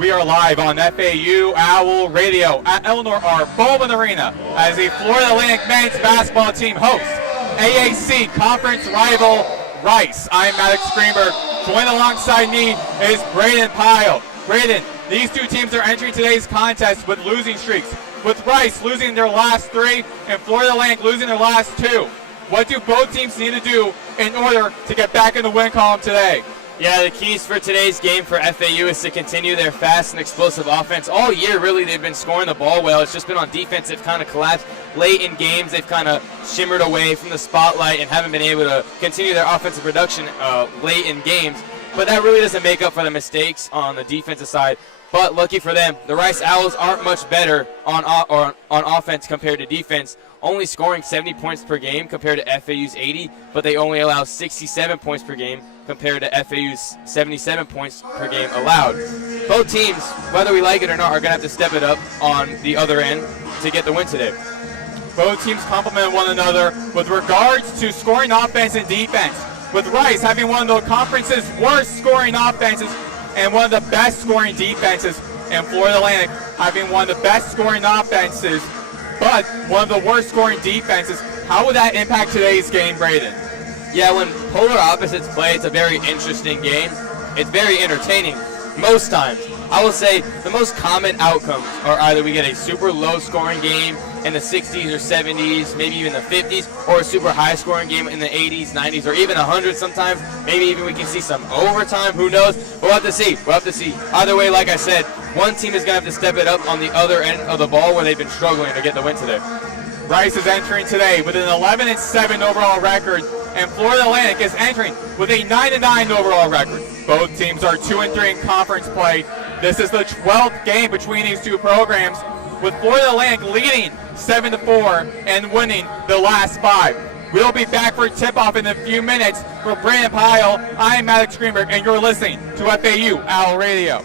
We are live on FAU Owl Radio at Eleanor R. Bowman Arena as the Florida Atlantic men's basketball team hosts AAC conference rival Rice. I'm Maddox Greenberg. Joined alongside me is Braden Pyle. Braden, these two teams are entering today's contest with losing streaks, with Rice losing their last 3 and Florida Atlantic losing their last 2. What do both teams need to do in order to get back in the win column today? Yeah, the keys for today's game for FAU is to continue their fast and explosive offense. All year, really, they've been scoring the ball well. It's just been on defense. They've kind of collapsed late in games. They've kind of shimmered away from the spotlight and haven't been able to continue their offensive production late in games. But that really doesn't make up for the mistakes on the defensive side. But lucky for them, the Rice Owls aren't much better on offense compared to defense, only scoring 70 points per game compared to FAU's 80, but they only allow 67 points per game compared to FAU's 77 points per game allowed. Both teams, whether we like it or not, are going to have to step it up on the other end to get the win today. Both teams complement one another with regards to scoring offense and defense, with Rice having one of the conference's worst scoring offenses and one of the best scoring defenses, and Florida Atlantic having one of the best scoring offenses but one of the worst scoring defenses. How would that impact today's game, Braden? Yeah, when polar opposites play, it's a very interesting game. It's very entertaining most times. I will say the most common outcomes are either we get a super low scoring game in the 60s or 70s, maybe even the 50s, or a super high scoring game in the 80s, 90s, or even 100 sometimes. Maybe even we can see some overtime, who knows? We'll have to see. We'll have to see. Either way, like I said, one team is going to have to step it up on the other end of the ball where they've been struggling to get the win today. Rice is entering today with an 11-7 overall record, and Florida Atlantic is entering with a 9-9 overall record. Both teams are 2-3 in conference play. This is the 12th game between these two programs, with Florida Atlantic leading 7-4 and winning the last 5. We'll be back for tip-off in a few minutes. For Braden Pyle, I'm Maddox Greenberg, and you're listening to FAU Owl Radio.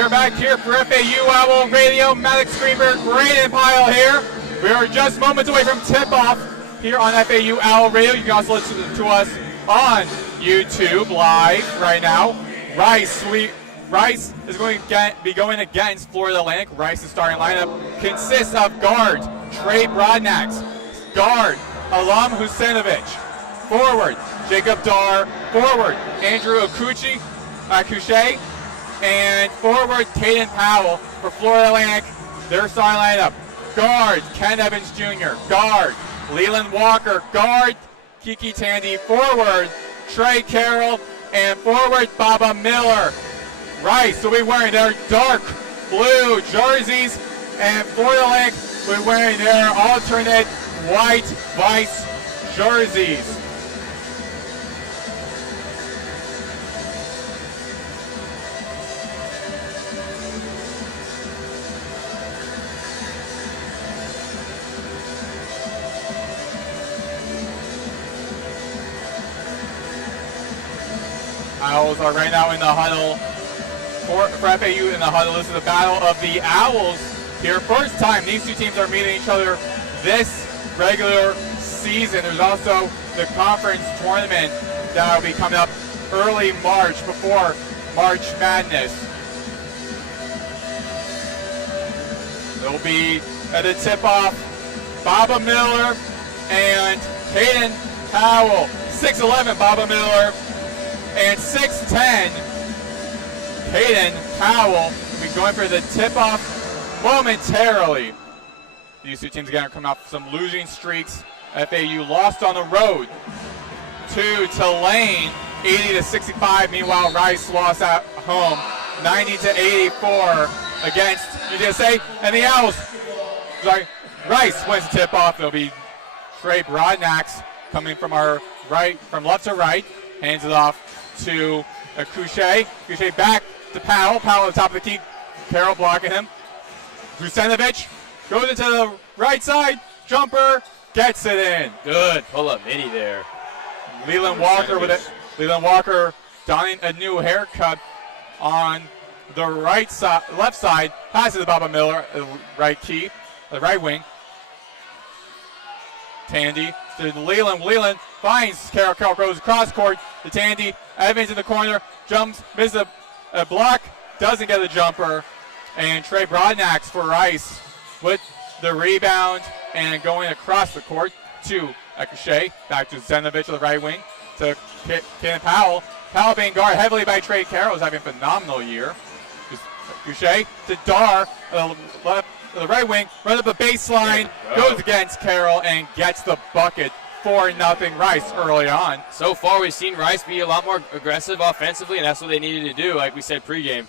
We are back here for FAU Owl Radio. Maddox, Greenberg, Braden, Pyle here. We are just moments away from tip-off here on FAU Owl Radio. You can also listen to us on YouTube live right now. Rice is going to be going against Florida Atlantic. Rice's starting lineup consists of guard Trey Brodnax, guard Alam Husainovich, forward Jacob Dar, forward Andrew Akuche, and forward Caden Powell for Florida Atlantic. Their starting lineup: guard Ken Evans Jr., guard Leland Walker, guard Kiki Tandy, forward Trey Carroll, and forward Baba Miller. Rice will be wearing their dark blue jerseys, and Florida Atlantic will be wearing their alternate white vice jerseys. Owls are right now in the huddle. For FAU in the huddle. This is the battle of the Owls here. First time these two teams are meeting each other this regular season. There's also the conference tournament that will be coming up early March before March Madness. It'll be at the tip-off Baba Miller and Caden Powell. 6'11" Baba Miller and 6'10" Caden Powell will be going for the tip-off momentarily. These two teams again are coming off some losing streaks. FAU lost on the road to Tulane, 80-65. Meanwhile, Rice lost at home, 90-84 against UTSA. And the Owls, Rice wins the tip-off. It'll be Trey Brodnax coming from our right, from left to right, hands it off to Akuche. Akuche back to Powell. Powell at the top of the key. Carroll blocking him. Husainovich goes into the right side. Jumper. Gets it in. Good pull-up midi there. Leland Walker with it. Leland Walker donning a new haircut on the right side, left side. Passes to Baba Miller, right key, the right wing. Tandy to Leland. Leland finds Carroll. Carroll goes across court to Tandy. Evans in the corner. Jumps. Misses a block. Doesn't get the jumper. And Trey Brodnax for Rice with the rebound and going across the court to Akuche. Back to Zenovich to the right wing to Ken Powell. Powell being guarded heavily by Trey Carroll, is having a phenomenal year. Akuche to Dar, the right wing, run up the baseline, goes against Carroll and gets the bucket. 4-0 Rice early on. So far we've seen Rice be a lot more aggressive offensively, and that's what they needed to do, like we said pregame.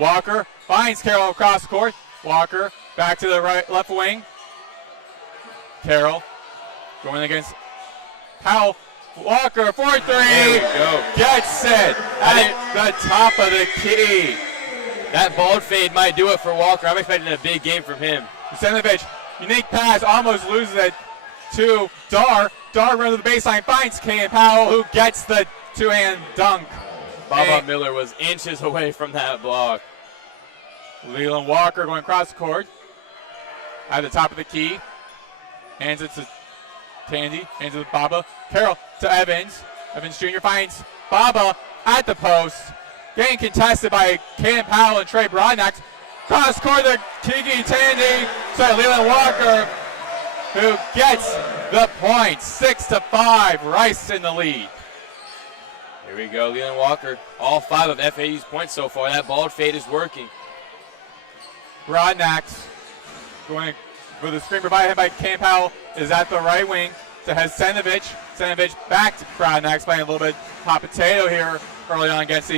Walker finds Carroll across court. Walker back to the right, left wing. Carroll going against Powell. Walker, 4-3. There we go. Gets it at the top of the key. That ball fade might do it for Walker. I'm expecting a big game from him. Usenovich, unique pass, almost loses it to Dar. Dar runs to the baseline, finds Caden Powell, who gets the two-hand dunk. Baba Miller was inches away from that block. Leland Walker going across the court at the top of the key. Hands it to Tandy, hands it to Baba. Carroll to Evans. Evans Jr. finds Baba at the post. Getting contested by Caden Powell and Trey Brodnax. Cross court to Leland Walker, who gets the point. 6-5, Rice in the lead. Here we go, Leland Walker. All 5 of FAU's points so far. That ball fade is working. Brodnax going for the screen provided him by Caden Powell is at the right wing to Hessenovich. Hessenovich back to Brodnax, playing a little bit hot potato here early on against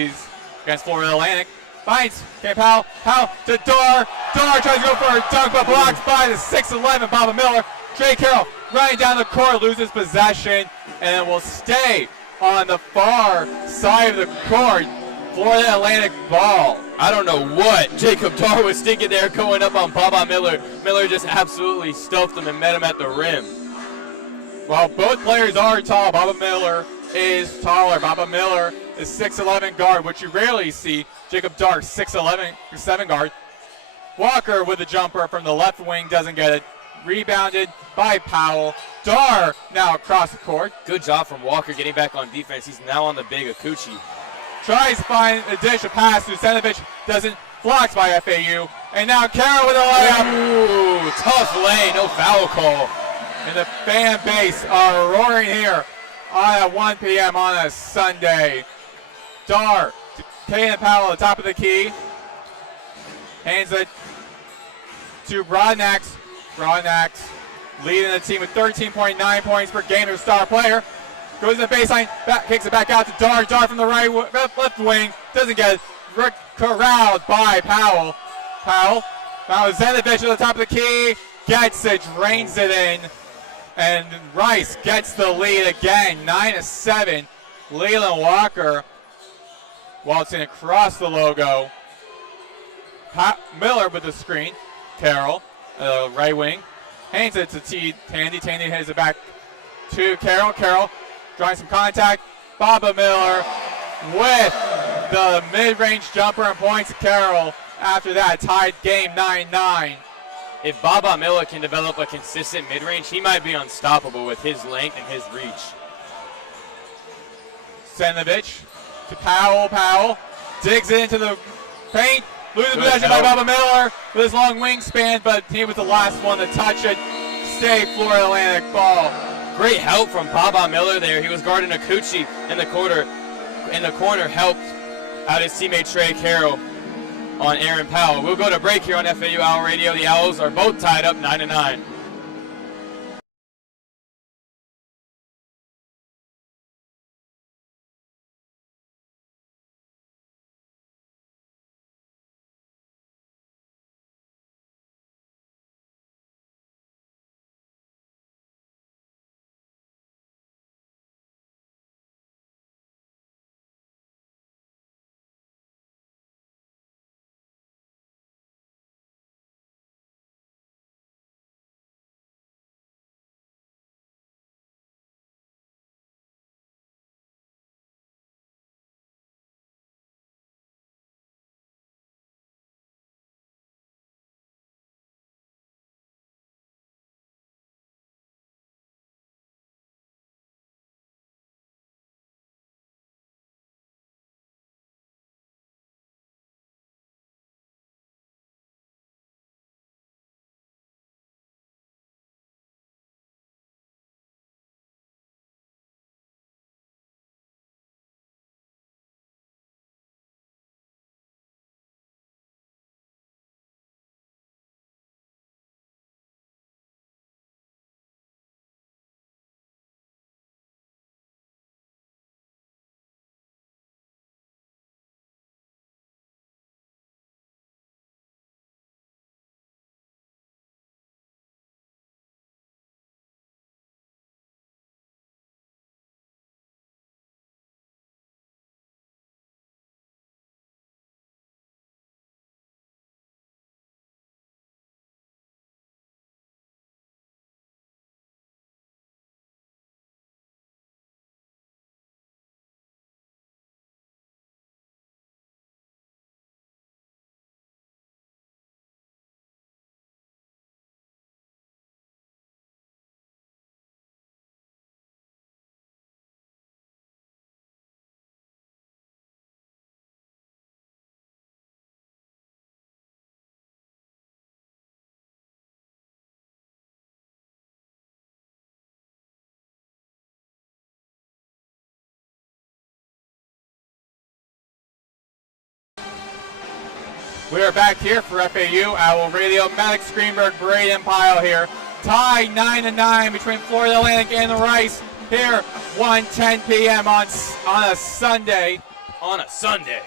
Florida Atlantic. Finds Caden Powell. Powell to Dar. Dar tries to go for a dunk, but blocks by the 6'11" Baba Miller. Trey Carroll running down the court, loses possession, and will stay on the far side of the court. Florida Atlantic ball. I don't know what Jacob Dar was thinking there going up on Baba Miller. Miller just absolutely stuffed him and met him at the rim. Well, both players are tall. Baba Miller is taller. Baba Miller is 6'11" guard, which you rarely see Jacob Dark, 6'11", 7 guard. Walker with the jumper from the left wing, doesn't get it. Rebounded by Pyle. Dar now across the court. Good job from Walker getting back on defense. He's now on the big Akuchi. Tries to find a dish, a pass to Senovich, doesn't, blocked by FAU. And now Carroll with a layup. Ooh, tough lay, no foul call. And the fan base are roaring here on at 1 p.m. on a Sunday. Dar, Kaden Powell at the top of the key. Hands it to Broadnax. Broadnax leading the team with 13.9 points per game, their star player. Goes to the baseline, kicks it back out to Dar. Dar from the left wing, doesn't get it. Corralled by Powell. Powell, now Zenovich at the top of the key, gets it, drains it in. And Rice gets the lead again, 9-7. Leland Walker waltzing across the logo. Miller with the screen. Carroll, right wing. Hands it to Tandy. Tandy has it back to Carroll. Carroll drawing some contact. Baba Miller with the mid-range jumper and points. Carroll after that tied game 9-9. If Baba Miller can develop a consistent mid-range, he might be unstoppable with his length and his reach. Senovich to Powell. Powell digs it into the paint. Loses possession by Baba Miller with his long wingspan, but he was the last one to touch it. Stay Florida Atlantic ball. Great help from Baba Miller there. He was guarding Akuchi in the corner. Helped out his teammate Trey Carroll on Aaron Powell. We'll go to break here on FAU Owl Radio. The Owls are both tied up 9-9. We are back here for FAU Owl Radio. Maddox, Greenberg, Braden, Pyle here. Tied 9-9 between Florida Atlantic and the Rice here, 1:10 p.m. on a Sunday. On a Sunday.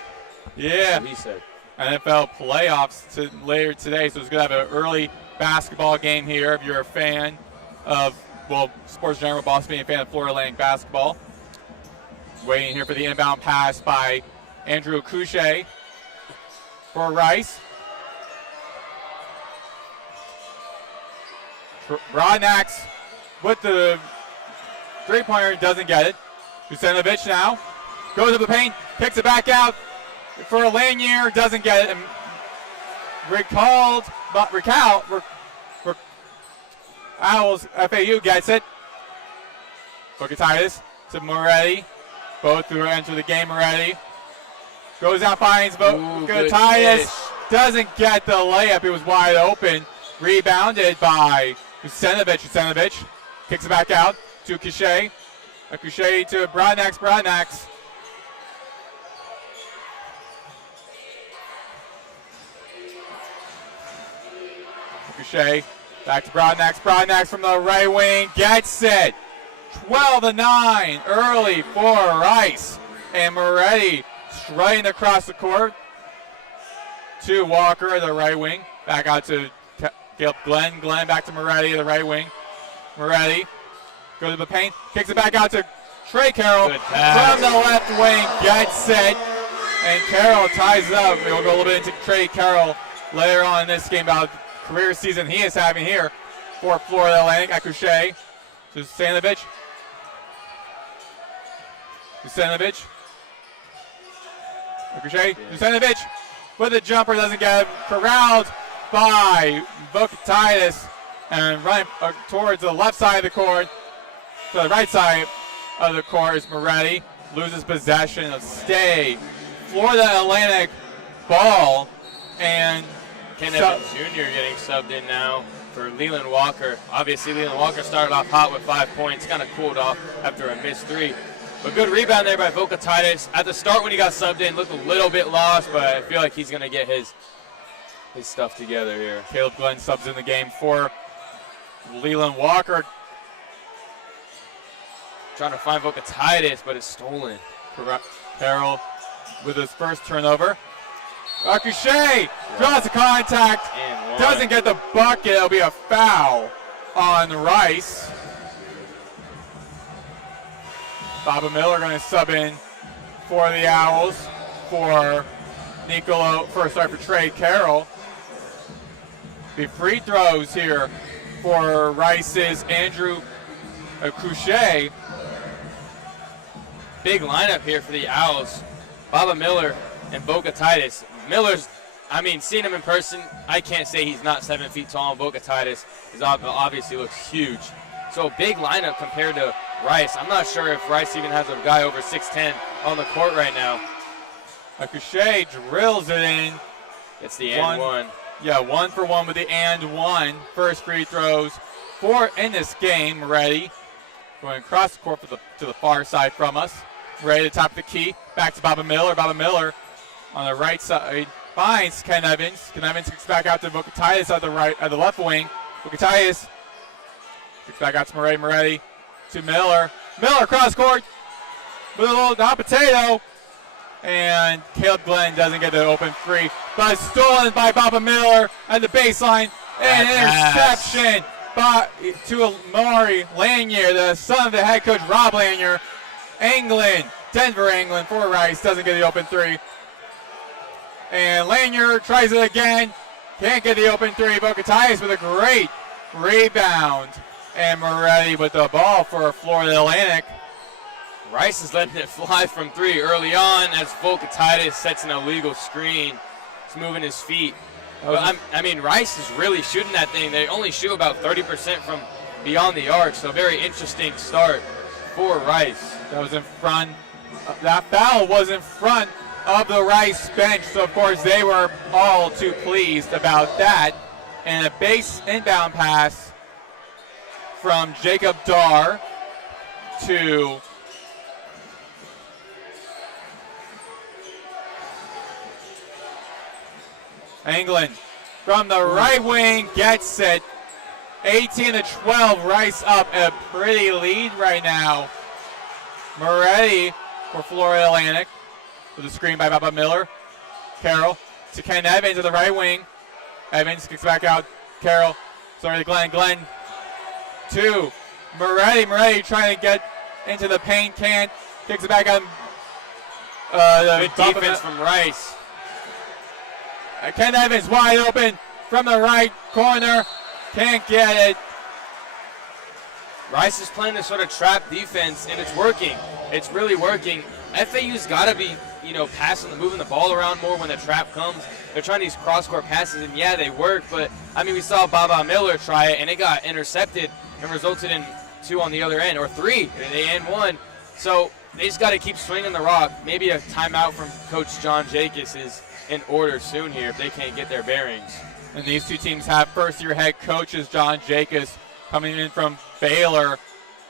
Yeah. That's what he said. NFL playoffs later today, so it's going to have an early basketball game here if you're a fan of, well, sports general, but also being a fan of Florida Atlantic basketball. Waiting here for the inbound pass by Andrew Couche for Rice. Broadnax with the three-pointer, doesn't get it. Vucenovic now goes up the paint, kicks it back out. for Lanier, doesn't get it. Owls, FAU gets it. Bukatitis to Moretti. Both who enter the game already. Goes out, finds Bukatitis. Doesn't get the layup. It was wide open. Rebounded by Usenovic. Usenovic kicks it back out to Cachet. Cachet to Broadnax. Broadnax. Cachet back to Broadnax. Broadnax from the right wing gets it. 12-9 early for Rice. And Moretti striding across the court to Walker, the right wing. Back out to Caleb Glenn. Glenn back to Moretti, the right wing. Moretti goes to the paint. Kicks it back out to Trey Carroll. From the left wing, gets it. And Carroll ties it up. We'll go a little bit into Trey Carroll later on in this game about the career season he is having here for Florida Atlantic. Akuche to Stanovic. Stanovic. Akuche to Stanovic. With the jumper, doesn't get it. Corralled by Bukatitis and running towards the left side of the court. To the right side of the court is Moretti. Loses possession of stay. Florida Atlantic ball. And Ken Evans Jr. getting subbed in now for Leland Walker. Obviously, Leland Walker started off hot with 5 points. Kind of cooled off after a missed three. But good rebound there by Bukatitis. At the start when he got subbed in, looked a little bit lost, but I feel like he's going to get his stuff together here. Caleb Glenn subs in the game for Leland Walker. Trying to find Bukatitis, but it's stolen. Carroll with his first turnover. Akuche draws the contact. Doesn't get the bucket. It'll be a foul on Rice. Baba Miller going to sub in for the Owls for Trey Carroll. The free throws here for Rice's Andrew Akuche. Big lineup here for the Owls. Baba Miller and Bukatitis. Seeing him in person, I can't say he's not 7 feet tall. And Bukatitis obviously looks huge. So a big lineup compared to Rice. I'm not sure if Rice even has a guy over 6'10" on the court right now. Akuche drills it in. It's the and one. Yeah, 1 for 1 with the and one. First free throws in this game. Moretti going across the court to the far side from us. Moretti at the top of the key. Back to Baba Miller. Baba Miller on the right side finds Ken Evans. Ken Evans kicks back out to Bukatitis at the left wing. Bukatitis kicks back out to Moretti. Moretti to Miller. Miller cross court with a little hot potato. And Caleb Glenn doesn't get the open three, but stolen by Baba Miller at the baseline. And interception to Amari Lanier, the son of the head coach Rob Lanier. Denver England for Rice, doesn't get the open three. And Lanier tries it again, can't get the open three. Bukatitis with a great rebound. And Moretti with the ball for Florida Atlantic. Rice is letting it fly from three early on as Bukatitis sets an illegal screen. He's moving his feet. But Rice is really shooting that thing. They only shoot about 30% from beyond the arc, so very interesting start for Rice. That foul was in front of the Rice bench, so of course they were all too pleased about that. And a base inbound pass from Jacob Darr to England from the right wing gets it. 18-12, Rice up a pretty lead right now. Moretti for Florida Atlantic with a screen by Baba Miller. Carroll to Ken Evans to the right wing. Evans kicks back out. Glenn to Moretti. Moretti trying to get into the paint, can't. Kicks it back out. Good defense from Rice. Ken Evans wide open from the right corner. Can't get it. Rice is playing this sort of trap defense, and it's working. It's really working. FAU's got to be passing, moving the ball around more when the trap comes. They're trying these cross-court passes, and yeah, they work. But I mean, we saw Baba Miller try it, and it got intercepted and resulted in 2 on the other end, or 3, and 1. So they just got to keep swinging the rock. Maybe a timeout from Coach John Jacobs is in order soon here if they can't get their bearings. And these two teams have first-year head coaches John Jacobs coming in from Baylor,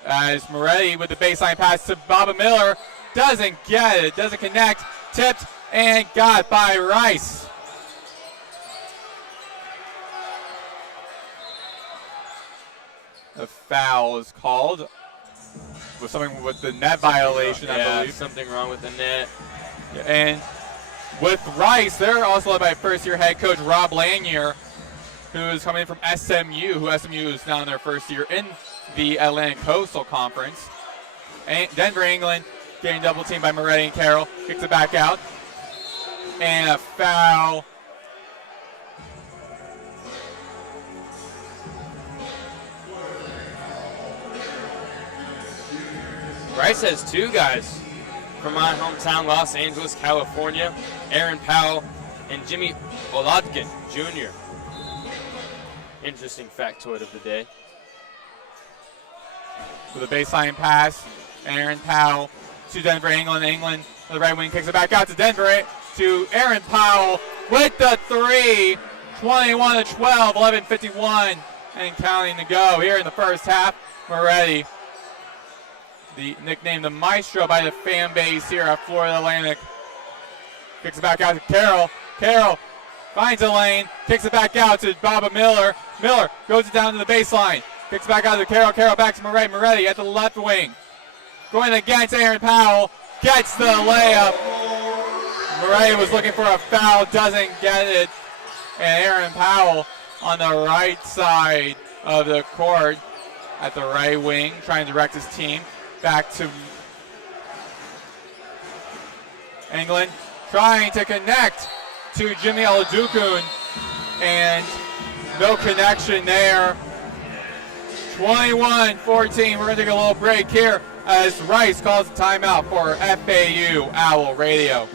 as Moretti with the baseline pass to Baba Miller. Doesn't get it, doesn't connect, tipped, and got by Rice. The foul is called with something with the net violation, I believe. Something wrong with the net. And with Rice, they're also led by first-year head coach Rob Lanier, who is coming from SMU, SMU is now in their first year in the Atlantic Coastal Conference. And Denver, England, getting double teamed by Moretti and Carroll, kicks it back out. And a foul. Rice has 2 guys from my hometown, Los Angeles, California, Aaron Pyle and Jimmy Olodkin Jr. Interesting factoid of the day. With a baseline pass, Aaron Powell to Denver, England. England, the right wing, kicks it back out to Denver, to Aaron Powell with the 3. 21-12, 11:51, and counting to go here in the first half. Moretti, the nickname the Maestro by the fan base here at Florida Atlantic, kicks it back out to Carroll. Carroll finds a lane, kicks it back out to Baba Miller. Miller goes it down to the baseline, kicks back out to Carroll. Carroll back to Moretti. Moretti at the left wing, going against Aaron Powell, gets the layup. Moretti was looking for a foul, doesn't get it. And Aaron Powell on the right side of the court at the right wing, trying to direct his team back to England, trying to connect to Jimmy Oladokun, and no connection there. 21-14. We're going to take a little break here as Rice calls a timeout for FAU Owl Radio.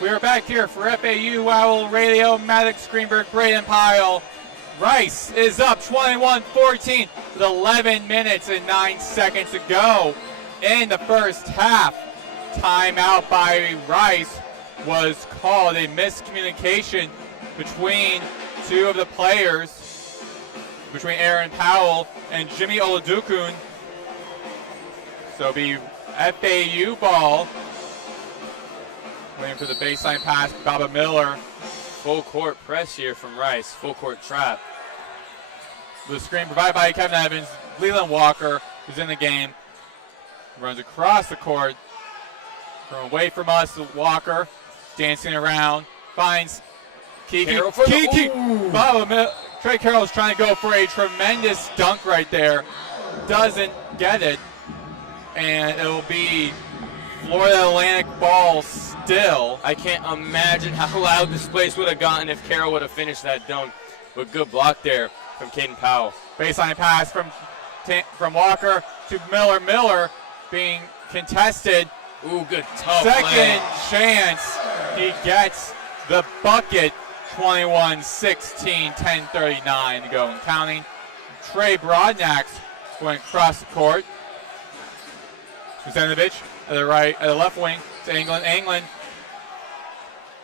We are back here for FAU Owl Radio. Maddox, Greenberg, Braden, Pyle. Rice is up 21-14 with 11 minutes and 9 seconds to go in the first half. Timeout by Rice was called. A miscommunication between two of the players, between Aaron Powell and Jimmy Oladokun. So be FAU ball. Waiting for the baseline pass, Baba Miller. Full court press here from Rice, full court trap. The screen provided by Kevin Evans. Leland Walker, who's in the game, runs across the court. From away from us, Walker dancing around, finds Kiki. Trey Carroll is trying to go for a tremendous dunk right there. Doesn't get it. And it'll be Florida Atlantic ball still. I can't imagine how loud this place would have gotten if Carroll would have finished that dunk. But good block there from Caden Powell. Baseline pass from Walker to Miller. Miller being contested. Ooh, good tough Second chance. He gets the bucket. 21-16, 10:39 to go and counting. Trey Broadnax going across the court. Kuzenovich at the left wing to England.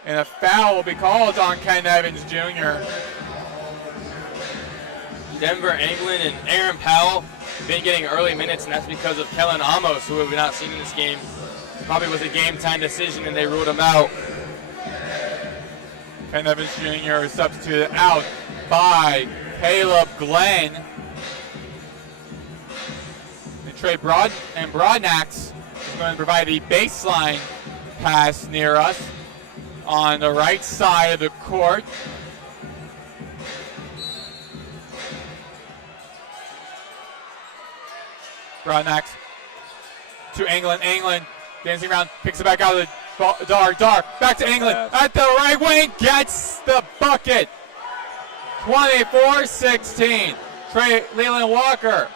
And a foul will be called on Ken Evans Jr. Denver, England, and Aaron Powell been getting early minutes, and that's because of Kellen Amos, who we've not seen in this game. Probably was a game-time decision, and they ruled him out. Ken Evans Jr. is substituted out by Caleb Glenn. And Trey Broadnax is going to provide the baseline pass near us on the right side of the court. Broadnax to England. England dancing around, picks it back out of the Dark, back to England at the right wing, gets the bucket. 24-16. Leland Walker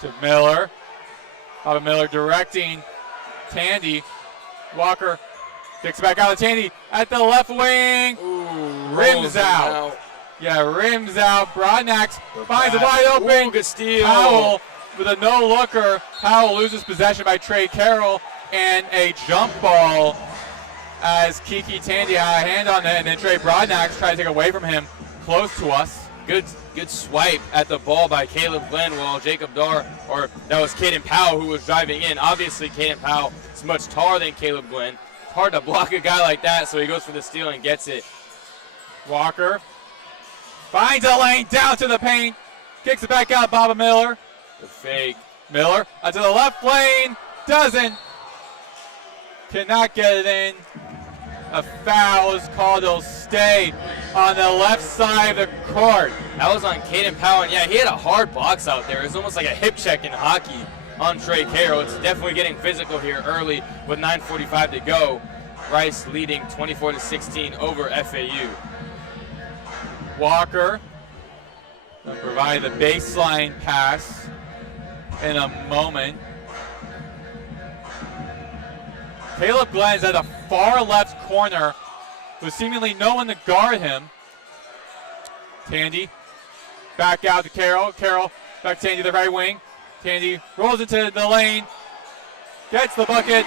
to Miller. Baba Miller directing Tandy. Walker kicks back out to Tandy at the left wing. Ooh, rims out. Yeah, rims out. Broadnax finds a wide open. Ooh, good steal. Powell with a no-looker. Powell loses possession by Trey Carroll. And a jump ball as Kiki Tandy had a hand on it, and then Trey Broadnax tried to take away from him close to us. Good swipe at the ball by Caleb Glenn while Jacob Dar, or that was Caden Powell who was driving in. Obviously, Caden Powell is much taller than Caleb Glenn. It's hard to block a guy like that, so he goes for the steal and gets it. Walker finds a lane down to the paint, kicks it back out, Baba Miller. The fake. Miller to the left lane, doesn't. Cannot get it in. A foul is called. It'll stay on the left side of the court. That was on Caden Powell, and yeah, he had a hard box out there. It's almost like a hip check in hockey on Trey Carroll. It's definitely getting physical here early with 9:45 to go. Rice leading 24-16 over FAU. Walker will provide the baseline pass in a moment. Caleb Glenn's at the far left corner with seemingly no one to guard him. Tandy back out to Carroll. Carroll back to Tandy, the right wing. Tandy rolls into the lane, gets the bucket.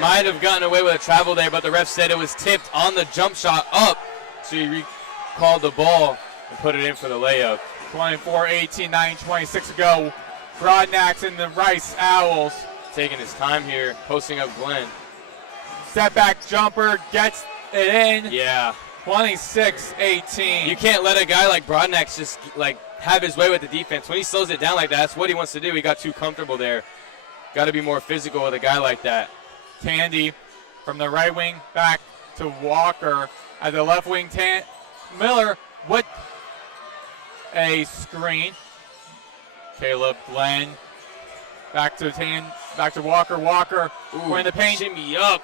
Might have gotten away with a travel there, but the ref said it was tipped on the jump shot up. So he recalled the ball and put it in for the layup. 24-18, 9:26 to go. Broadnax and the Rice Owls. Taking his time here, posting up Glenn. Step back jumper, gets it in. Yeah. 26-18. You can't let a guy like Broadnax just have his way with the defense. When he slows it down like that, that's what he wants to do. He got too comfortable there. Got to be more physical with a guy like that. Tandy from the right wing back to Walker at the left wing. Miller with a screen. Caleb Glenn back to Walker. Walker in the paint. Jimmy up.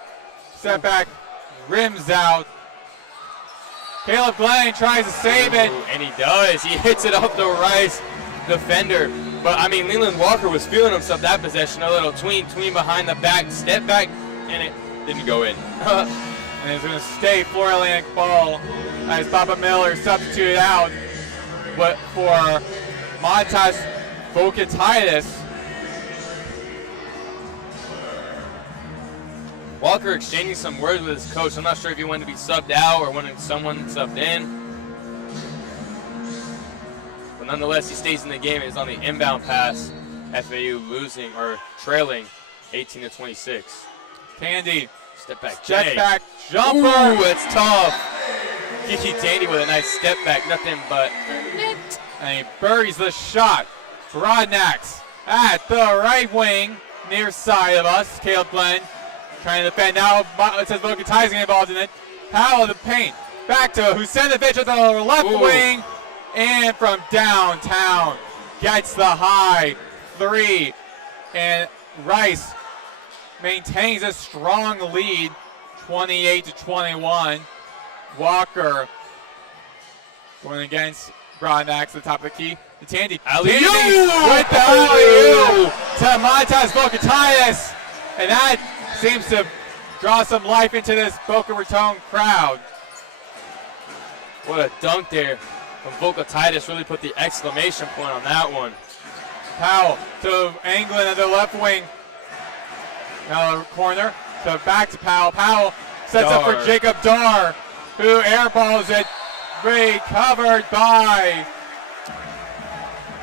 Step back, rims out. Caleb Glenn tries to save it. And he does. He hits it off the Rice defender. But, I mean, Leland Walker was feeling himself that possession. A little tween behind the back, step back, and it Didn't go in. And it's going to stay Florida Atlantic ball as Papa Miller substituted out. But for Montas Vokatitis, Walker exchanging some words with his coach. I'm not sure if he wanted to be subbed out or wanted someone subbed in. But nonetheless, he stays in the game. It's on the inbound pass. FAU losing or trailing 18-26. Tandy, Step back. step back jumper. Ooh, that's tough. Kiki Tandy with a nice step back. Nothing but net. And he buries the shot. Broadnax at the right wing, near side of us. Caleb Glenn trying to defend now. It says Vokatitis involved in it. Pyle the paint. Back to Husenovich at the left wing. And from downtown gets the high three. And Rice maintains a strong lead, 28-21. Walker going against Broadnax at the top of the key. The Tandy. Alley-oop! With the alley-oop to Montas Vokatitis. And that seems to draw some life into this Boca Raton crowd. What a dunk there from Vokatitis. Really put the exclamation point on that one. Powell to Anglin at the left wing. Now corner. So back to Powell. Powell sets up for Jacob Dar, who airballs it. Recovered by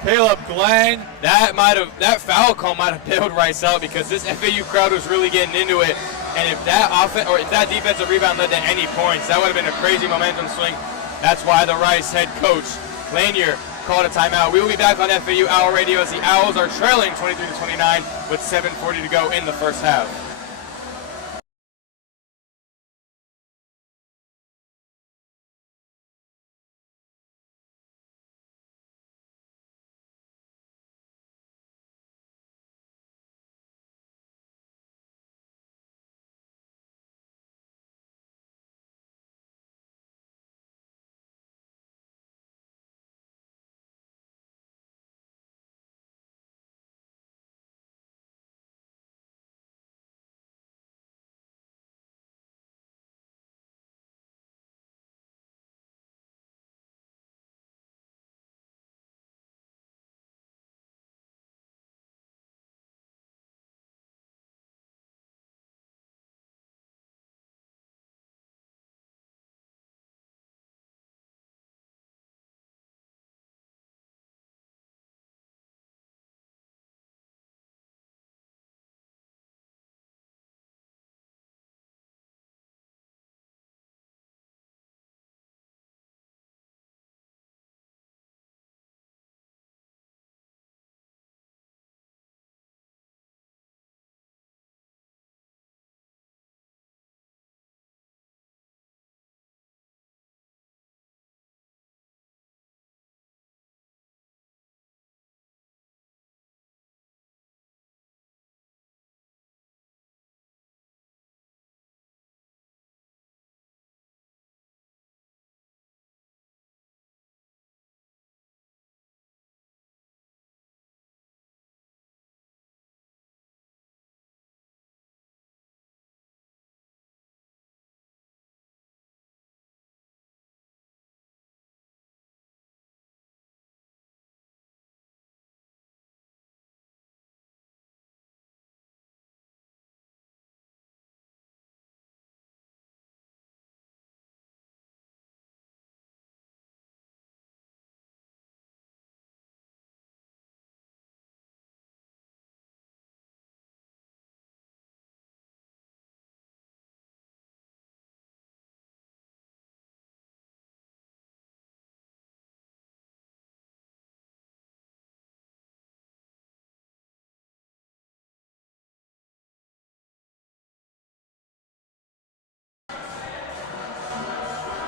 Caleb Glenn. That foul call might have bailed Rice out because this FAU crowd was really getting into it. And if that offense or if that defensive rebound led to any points, that would have been a crazy momentum swing. That's why the Rice head coach Lanier called a timeout. We will be back on FAU Owl Radio as the Owls are trailing 23-29 with 7:40 to go in the first half.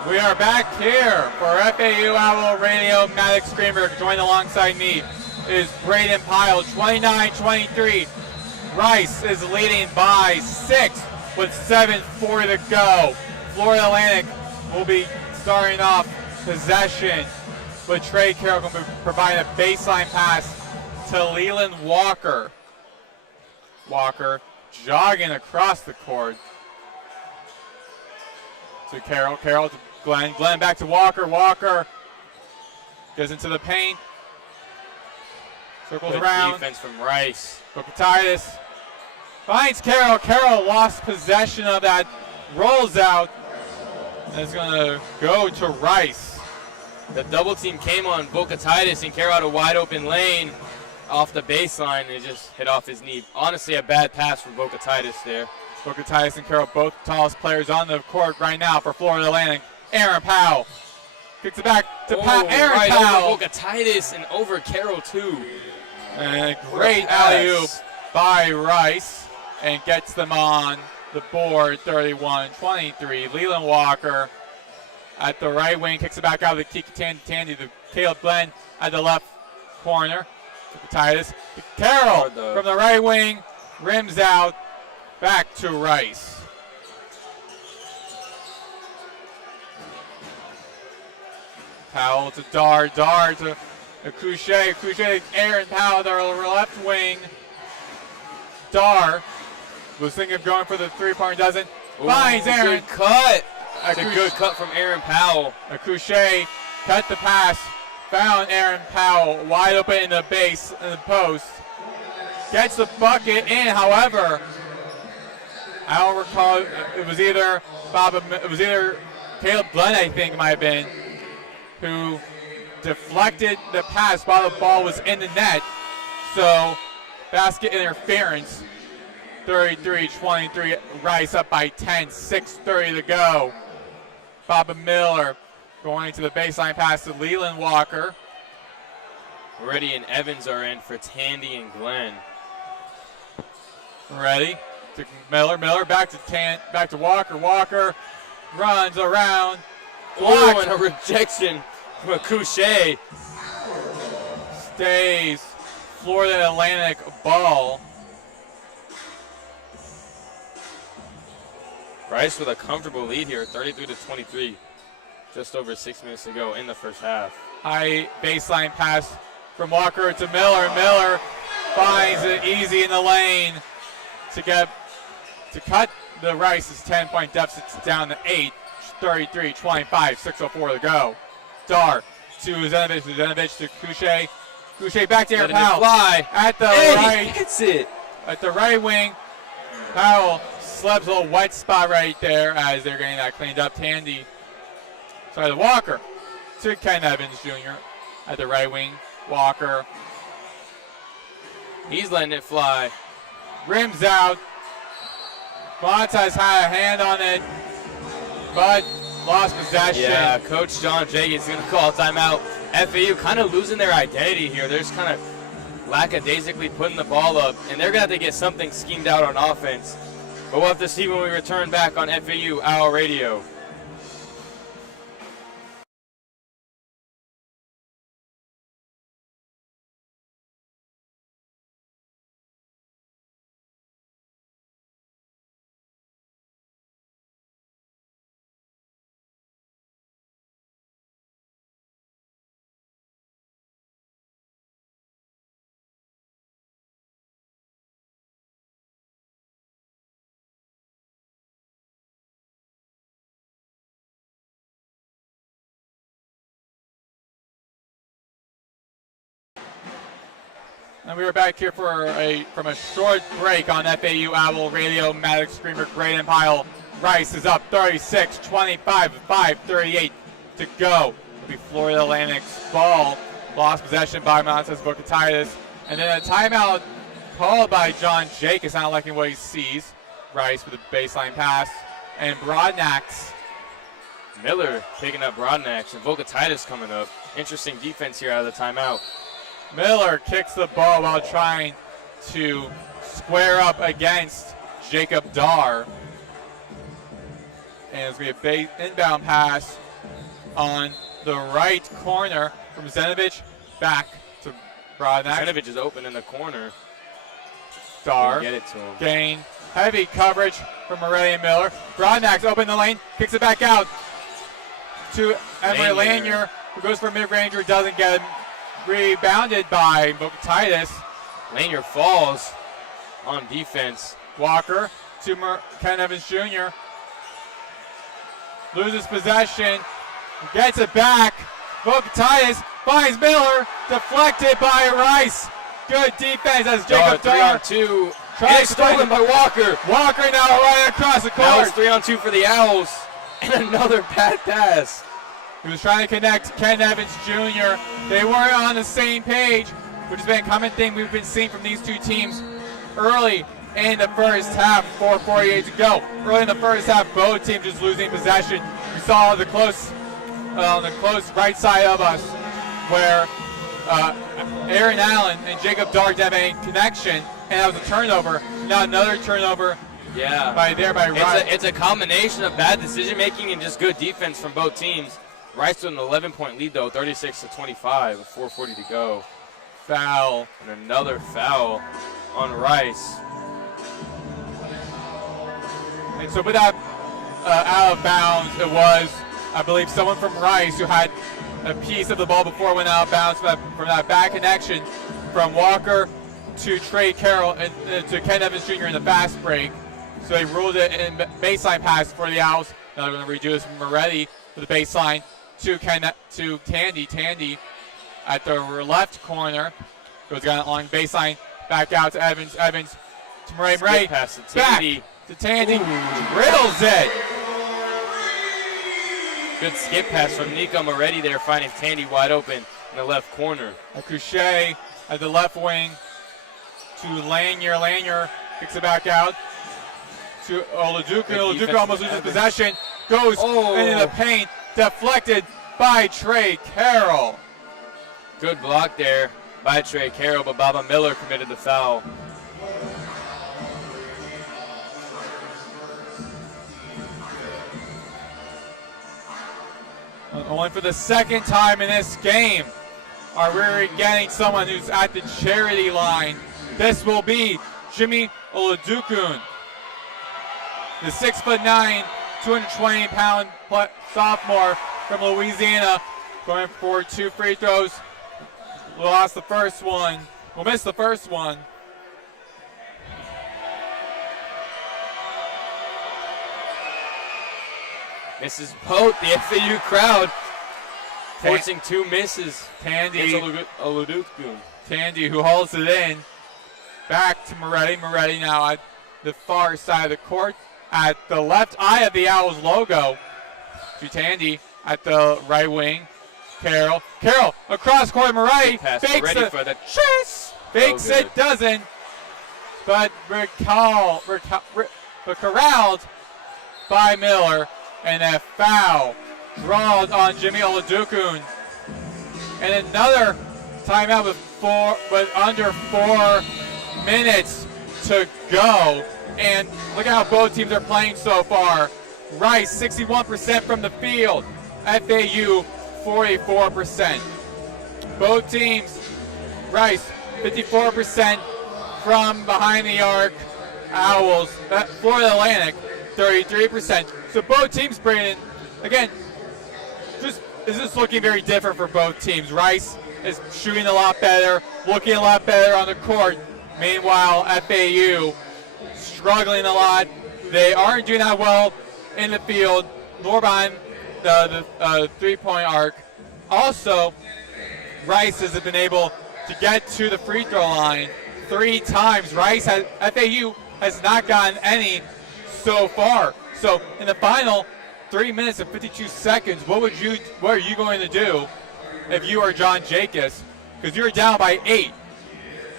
We are back here for FAU Owl Radio. Maddox Greenberg joined alongside me is Braden Pyle, 29-23. Rice is leading by 6 with 7:40 to go. Florida Atlantic will be starting off possession with Trey Carroll going to be providing a baseline pass to Leland Walker. Walker jogging across the court. to Carroll. Carroll to Glenn. Glenn back to Walker. Walker goes into the paint. Circles Good around. defense from Rice. Bukatitis finds Carroll. Carroll lost possession of that. Rolls out. And it's going to go to Rice. The double team came on Bukatitis, and Carroll had a wide open lane off the baseline, and it just hit off his knee. Honestly, a bad pass from Bukatitis there. Bukatitis and Carroll, both tallest players on the court right now for Florida Atlantic. Aaron Pyle kicks it back to Aaron right Pyle. Over Bukatitis and over Carroll too. And a great alley-oop by Rice, and gets them on the board, 31-23. Leland Walker at the right wing, kicks it back out to Kiki Tandy to Caleb Glenn at the left corner. Titus. Carroll from the right wing, rims out, back to Rice. Powell to Dar to Couchet, Aaron Powell, their left wing. Dar was thinking of going for the three-point, doesn't. Finds Aaron. Good cut. That's a good cut from Aaron Powell. Couchet cut the pass, found Aaron Powell wide open in the base, in the post. Gets the bucket in, however, I don't recall, it was either Caleb Glenn, I think it might have been, who deflected the pass while the ball was in the net. So, basket interference. 33-23, Rice up by 10, 6:30 to go. Baba Miller going to the baseline pass to Leland Walker. Reddy and Evans are in for Tandy and Glenn. Ready to Miller. Miller back to Walker. Walker runs around. Oh, and a rejection from Couchet. Stays Florida Atlantic ball. Rice with a comfortable lead here, 33-23. Just over 6 minutes to go in the first half. High baseline pass from Walker to Miller. Miller finds it easy in the lane to cut the Rice's 10-point deficit down to 8. 33-25, 6:04 to go. Dar to Zenovich to Couchet. Couchet back to Aaron Powell. Fly. At the right. He hits it. At the right wing, Powell slips a little wet spot right there as they're getting that cleaned up. The Walker to Ken Evans Jr. at the right wing. Walker. He's letting it fly. Rims out. Montes had a hand on it, but lost possession. Yeah, Coach John Jenkins is going to call a timeout. FAU kind of losing their identity here. They're just kind of lackadaisically putting the ball up, and they're going to have to get something schemed out on offense. But we'll have to see when we return back on FAU Owl Radio. And we are back here from a short break on FAU Owl Radio. Maddox, Greenberg, Braden, Pyle. Rice is up 36-25, 5:38 to go. It'll be Florida Atlantic's ball. Lost possession by Montez Bukatitis. And then a timeout called by John Jacobs, not liking what he sees. Rice with a baseline pass. And Broadnax. Miller picking up Broadnax, and Bukatitis coming up. Interesting defense here out of the timeout. Miller kicks the ball while trying to square up against Jacob Dar. And it's going to be an inbound pass on the right corner from Zenovich back to Broadnax. Zenovich is open in the corner. Dar get it to him. Gain. Heavy coverage from Moretti and Miller. Broadnax open the lane, kicks it back out to Emery Lanier, who goes for mid-ranger, doesn't get it. Rebounded by Bukatitis. Lanier falls on defense. Walker to Ken Evans Jr. loses possession, gets it back. Vokatias finds Miller, deflected by Rice. Good defense as Jacob Darr. 3-on-2. Tries It's stolen by Walker. Walker now right across the Now court. it's 3-on-2 for the Owls. And another bad pass. He was trying to connect Ken Evans Jr. They weren't on the same page, which has been a common thing we've been seeing from these two teams early in the first half. 4:48 to go. Early in the first half, both teams just losing possession. We saw the close on the close right side of us where Aaron Allen and Jacob Darr didn't have any connection, and that was a turnover. Now another turnover. Yeah. By Rice. It's a combination of bad decision making and just good defense from both teams. Rice with an 11-point lead though, 36-25 with 4:40 to go. Foul. And another foul on Rice. And so with that out of bounds, it was, I believe, someone from Rice who had a piece of the ball before it went out of bounds from that bad connection from Walker to Trey Carroll and to Ken Evans Jr. in the fast break. So they ruled it in baseline pass for the Owls. Now they're going to redo this from Moretti for the baseline to Tandy. Tandy at the left corner goes down along baseline, back out to Evans. Evans to Moretti. Moretti pass to Tandy. Back to Tandy. Riddles it. Good skip pass from Nico Moretti there, finding Tandy wide open in the left corner. Couchet at the left wing to Lanier. Lanier picks it back out to Olajuku. Olajuku almost loses possession. Goes into the paint. Deflected by Trey Carroll. Good block there by Trey Carroll, but Baba Miller committed the foul. Only for the second time in this game are we getting someone who's at the charity line. This will be Jimmy Oladokun, the 6'9", 220-pound sophomore from Louisiana, going for 2 free throws. Lost the first one. We'll miss the first one. Misses both. The FAU crowd forcing 2 misses. Tandy Oladokun. Tandy, who hauls it in. Back to Moretti. Moretti now at the far side of the court. At the left eye of the Owls logo. To Tandy at the right wing. Carroll across court. Moretti fakes it. For the Fakes it, doesn't. But corralled by Miller. And a foul draws on Jimmy Oladokun. And another timeout with under 4 minutes to go. And look at how both teams are playing so far. Rice, 61% from the field. FAU, 44%. Both teams, Rice, 54% from behind the arc. Owls, Florida Atlantic, 33%. So both teams, Braden, again, is this looking very different for both teams. Rice is shooting a lot better, looking a lot better on the court. Meanwhile, FAU struggling a lot. They aren't doing that well in the field, nor behind the three-point arc. Also, Rice has been able to get to the free throw line 3 times. FAU has not gotten any so far. So in the final 3 minutes and 52 seconds, what are you going to do if you are John Jacobs? Because you're down by 8.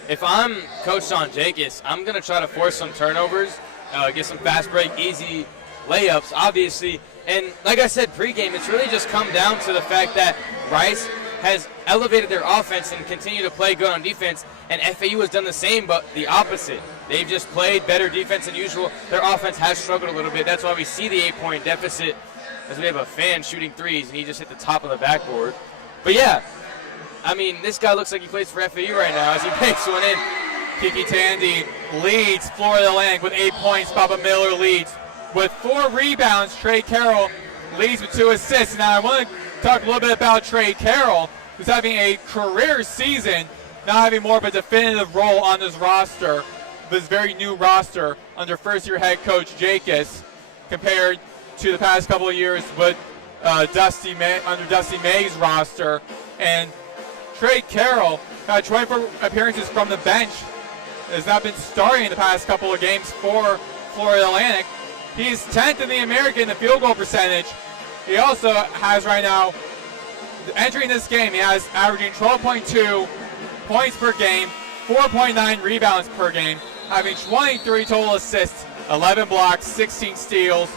If I'm Coach John Jacobs, I'm going to try to force some turnovers, get some fast break, easy layups, obviously. And like I said pregame, it's really just come down to the fact that Rice has elevated their offense and continue to play good on defense, and FAU has done the same, but the opposite. They've just played better defense than usual. Their offense has struggled a little bit. That's why we see the 8-point deficit, as we have a fan shooting threes, and he just hit the top of the backboard. But yeah, I mean, this guy looks like he plays for FAU right now as he makes one in. Kiki Tandy leads Florida Atlantic with 8 points. Papa Miller leads with 4 rebounds. Trey Carroll leads with 2 assists. Now I want to talk a little bit about Trey Carroll, who's having a career season, not having more of a definitive role on this roster, this very new roster under first-year head coach Jacobs, compared to the past couple of years with under Dusty May's roster. And Trey Carroll had 24 appearances from the bench. Has not been starting in the past couple of games for Florida Atlantic. He's 10th in the American in the field goal percentage. He also has right now, entering this game, he has averaging 12.2 points per game, 4.9 rebounds per game, having 23 total assists, 11 blocks, 16 steals.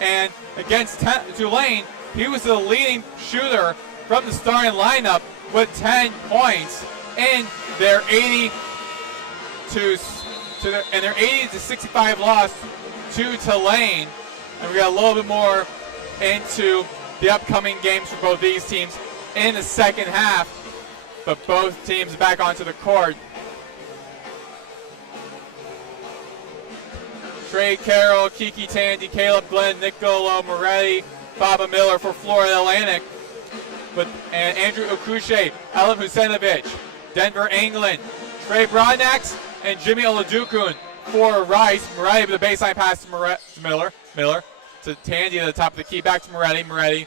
And against Tulane, he was the leading shooter from the starting lineup with 10 points in their 80 to 65 loss to Tulane. And we got a little bit more into the upcoming games for both these teams in the second half. But both teams back onto the court. Trey Carroll, Kiki Tandy, Caleb Glenn, Nicolo Moretti, Baba Miller for Florida Atlantic. And Andrew Okuche, Alan Husenovic, Denver England, Trey Broadnax, and Jimmy Oladukun for Rice. Moretti with a baseline pass to Miller. Miller to Tandy at the top of the key, back to Moretti. Moretti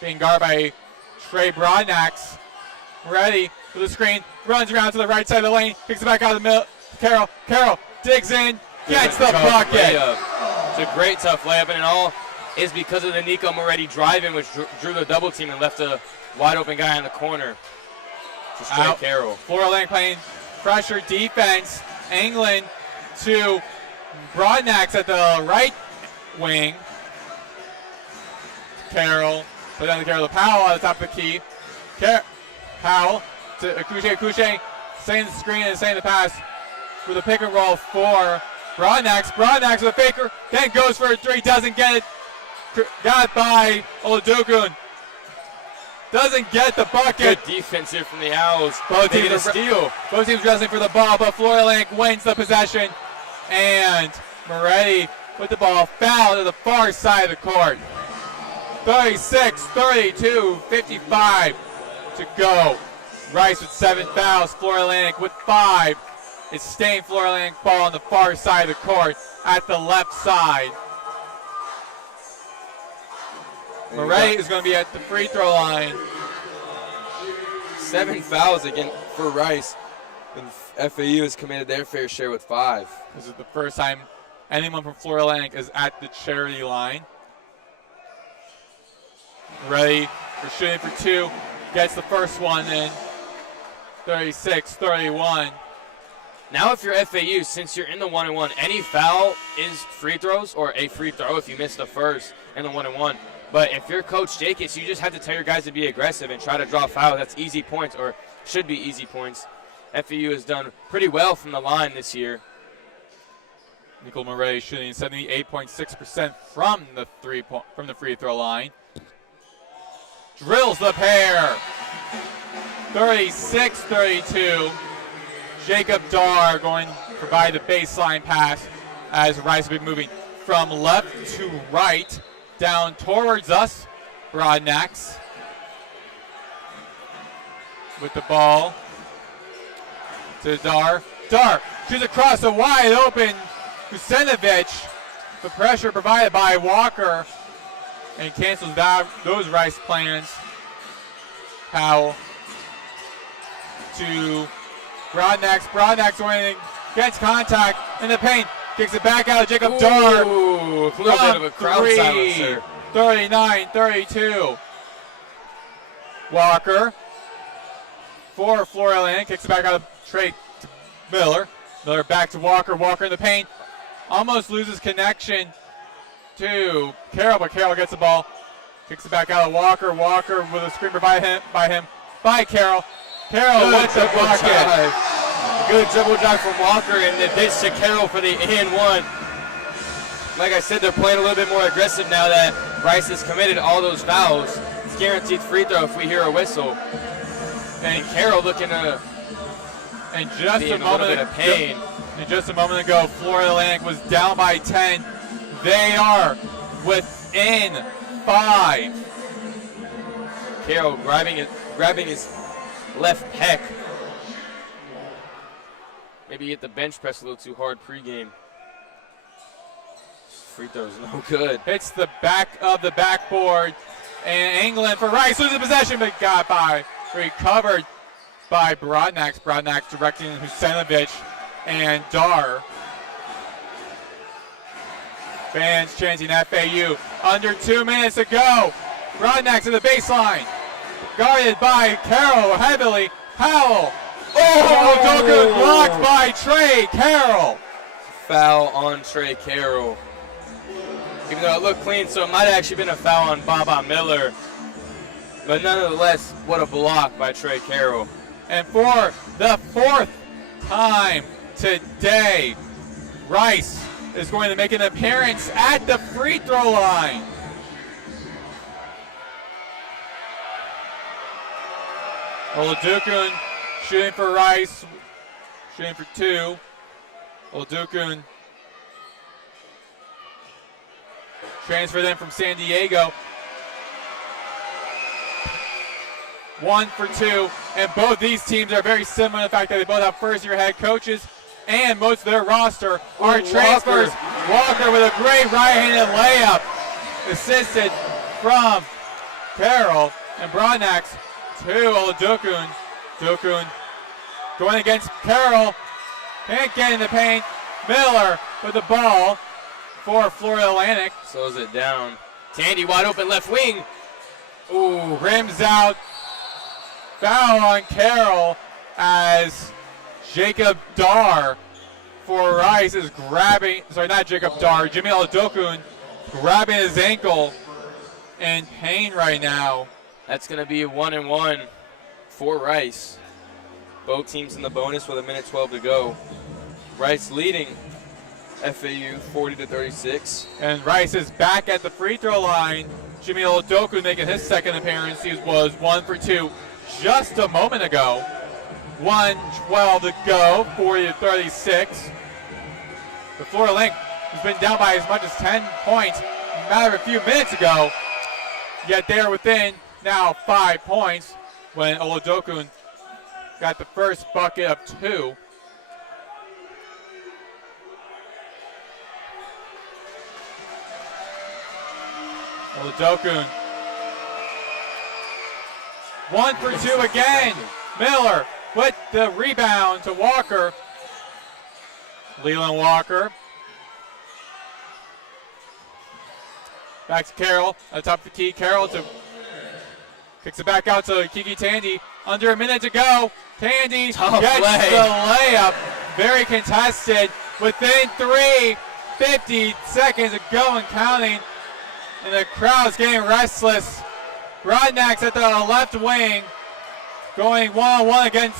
being guarded by Trey Broadnax. Moretti with a screen, runs around to the right side of the lane, picks it back out of the middle. Carroll digs in, gets the bucket. It's a great tough layup, and it all is because of the Nico Moretti driving, which drew the double team and left a wide open guy in the corner. Just Trey Carroll. Florida Atlantic playing pressure defense. England to Broadnax at the right wing. Carroll, put down the Carroll to Pyle at the top of the key. Pyle to Akuche, setting the screen and setting the pass with a pick and roll for Broadnax. Broadnax with a faker, then goes for a three, doesn't get it. Got by Oladokun. Doesn't get the bucket. Good defense here from the Owls. Both teams a steal. Both teams wrestling for the ball, but Florida Atlantic wins the possession. And Moretti with the ball fouled to the far side of the court. 36, 32, 55 to go. Rice with 7 fouls. Florida Atlantic with 5. It's staying Florida Atlantic ball on the far side of the court at the left side. Moretti is going to be at the free throw line. 7 fouls again for Rice. And FAU has committed their fair share with 5. This is the first time anyone from Florida Atlantic is at the charity line. Moretti for shooting for 2. Gets the first one in. 36-31. Now if you're FAU, since you're in the 1-and-1, any foul is free throws or a free throw if you miss the first in the 1-and-1. But if you're Coach Jacobs, you just have to tell your guys to be aggressive and try to draw foul. That's easy points, or should be easy points. FAU has done pretty well from the line this year. Nicole Moretti shooting 78.6% from the free throw line. Drills the pair. 36-32. Jacob Darr going to provide the baseline pass as Rice will be moving from left to right. Down towards us, Broadnax with the ball to Darr. Darr shoots across a wide open Husenovic. The pressure provided by Walker and cancels those Rice plans. Powell to Broadnax. Broadnax winning, gets contact in the paint. Kicks it back out of Jacob Darr. Ooh, a little bit of a crowd silence there. 39-32. Walker for Florida Atlantic. Kicks it back out of Trey to Miller. Miller back to Walker. Walker in the paint. Almost loses connection to Carroll, but Carroll gets the ball. Kicks it back out of Walker. Walker with a screen by Carroll. Carroll with the bucket. Good dribble drive from Walker and the dish to Carroll for the and-1. Like I said, they're playing a little bit more aggressive now that Rice has committed all those fouls. It's guaranteed free throw if we hear a whistle. And Carroll looking to in just be in a little bit of pain. And just a moment ago, Florida Atlantic was down by 10. They are within 5. Carroll grabbing his left pec. Maybe hit the bench press a little too hard pregame. free throw's no good. Hits the back of the backboard. And England for Rice, losing possession, but recovered by Brodnax. Brodnax directing Husenovic and Dar. Fans chanting FAU. Under 2 minutes to go. Brodnax to the baseline. Guarded by Carroll heavily. Pyle. Oh, blocked by Trey Carroll. Foul on Trey Carroll. Even though it looked clean, so it might have actually been a foul on Baba Miller. But nonetheless, what a block by Trey Carroll. And for the 4th time today, Rice is going to make an appearance at the free throw line. Oladokun shooting for Rice, shooting for 2. Oladokun transfer them from San Diego. 1 for 2, and both these teams are very similar in the fact that they both have first-year head coaches, and most of their roster are transfers. Walker with a great right-handed layup, assisted from Carroll, and Brodnax to Oladokun. Dokun going against Carroll, can't get in the paint. Miller with the ball for Florida Atlantic. Slows it down. Tandy wide open left wing. Ooh, rims out. Foul on Carroll as Jacob Dar for Rice is grabbing, sorry, not Jacob Dar, Jimmy Oladokun grabbing his ankle in pain right now. That's going to be a 1-and-1 For Rice. Both teams in the bonus with 1:12 to go. Rice leading FAU 40-36. And Rice is back at the free throw line. Jimmy Oladokun making his second appearance. He was 1 for 2 just a moment ago. 1:12 to go, 40-36. The Florida Link has been down by as much as 10 points a matter of a few minutes ago. Yet they're within now 5 points when Oladokun got the first bucket of 2. Oladokun. 1 for 2 again. Miller with the rebound to Walker. Leland Walker. Back to Carroll. At the top of the key. Carroll kicks it back out to Kiki Tandy. Under a minute to go. Tandy gets the layup. Very contested. Within 50 seconds to go and counting. And the crowd's getting restless. Brodnax at the left wing, going one-on-one against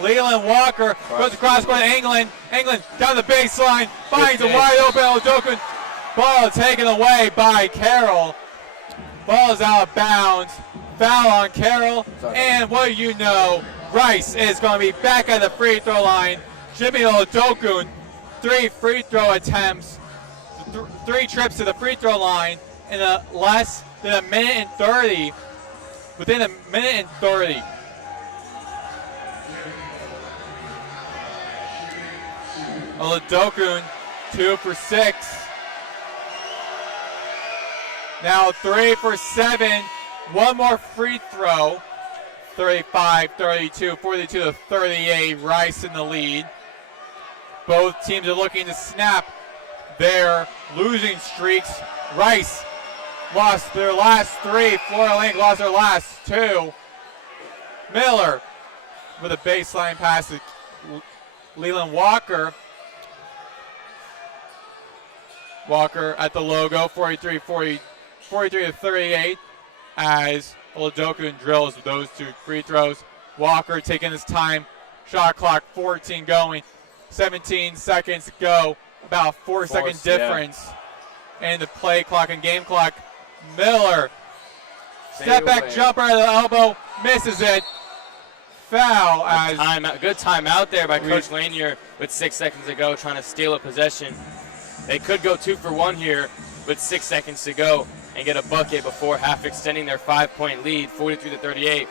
Leland Walker. Goes across court to England. England down the baseline, finds a wide open Oladokun. Ball taken away by Carroll. Ball is out of bounds. Foul on Carroll. And what do you know, Rice is going to be back at the free throw line. Jimmy Oladokun, 3 free throw attempts, 3 trips to the free throw line in less than 1:30. Within 1:30. Oladokun, 2 for 6. Now 3 for 7. One more free throw. 35-32, 42-38. Rice in the lead. Both teams are looking to snap their losing streaks. Rice lost their last 3. Florida Link lost their last 2. Miller with a baseline pass to Leland Walker. Walker at the logo, 43-38 as Oladokun drills those 2 free throws. Walker taking his time. Shot clock 14 going. 17 seconds to go. About 4-second difference in the play clock and game clock. Miller, step back jumper at the elbow, misses it. Foul as good timeout there by Coach Lanier with 6 seconds to go, trying to steal a possession. They could go 2 for 1 here with 6 seconds to go and get a bucket before half, extending their 5-point lead, 43-38.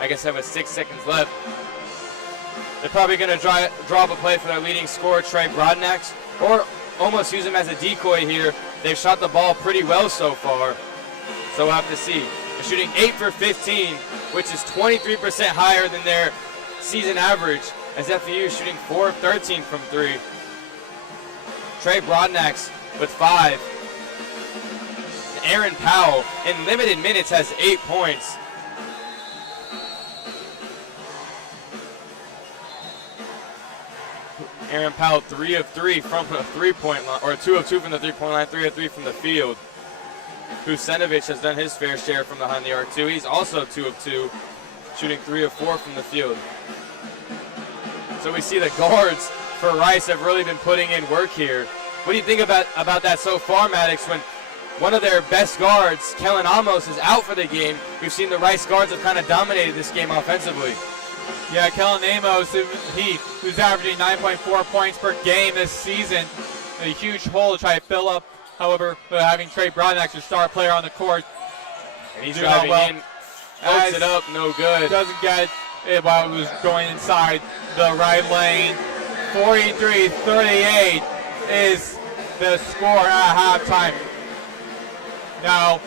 I guess that was 6 seconds left. They're probably going to draw up a play for their leading scorer, Trey Brodnax, or almost use him as a decoy here. they've shot the ball pretty well so far. So we'll have to see. They're shooting 8 for 15, which is 23% higher than their season average, as FAU is shooting 4 of 13 from 3. Trey Broadnax with 5. Aaron Pyle, in limited minutes, has 8 points. Aaron Pyle, 3 of 3 from the three-point line, or 2 of 2 from the three-point line, 3 of 3 from the field. Husenovich has done his fair share from behind the arc, too. He's also 2 of 2, shooting 3 of 4 from the field. So we see the guards for Rice have really been putting in work here. What do you think about that so far, Maddox, when one of their best guards, Kellen Amos, is out for the game? We've seen the Rice guards have kind of dominated this game offensively. Yeah, Kellen Amos, who's averaging 9.4 points per game this season. A huge hole to try to fill up. However, having Trey Broadnax, your star player on the court. And he's driving in, floats it up, no good. Doesn't get it while it was going inside the right lane. 43-38 is the score at halftime. Now,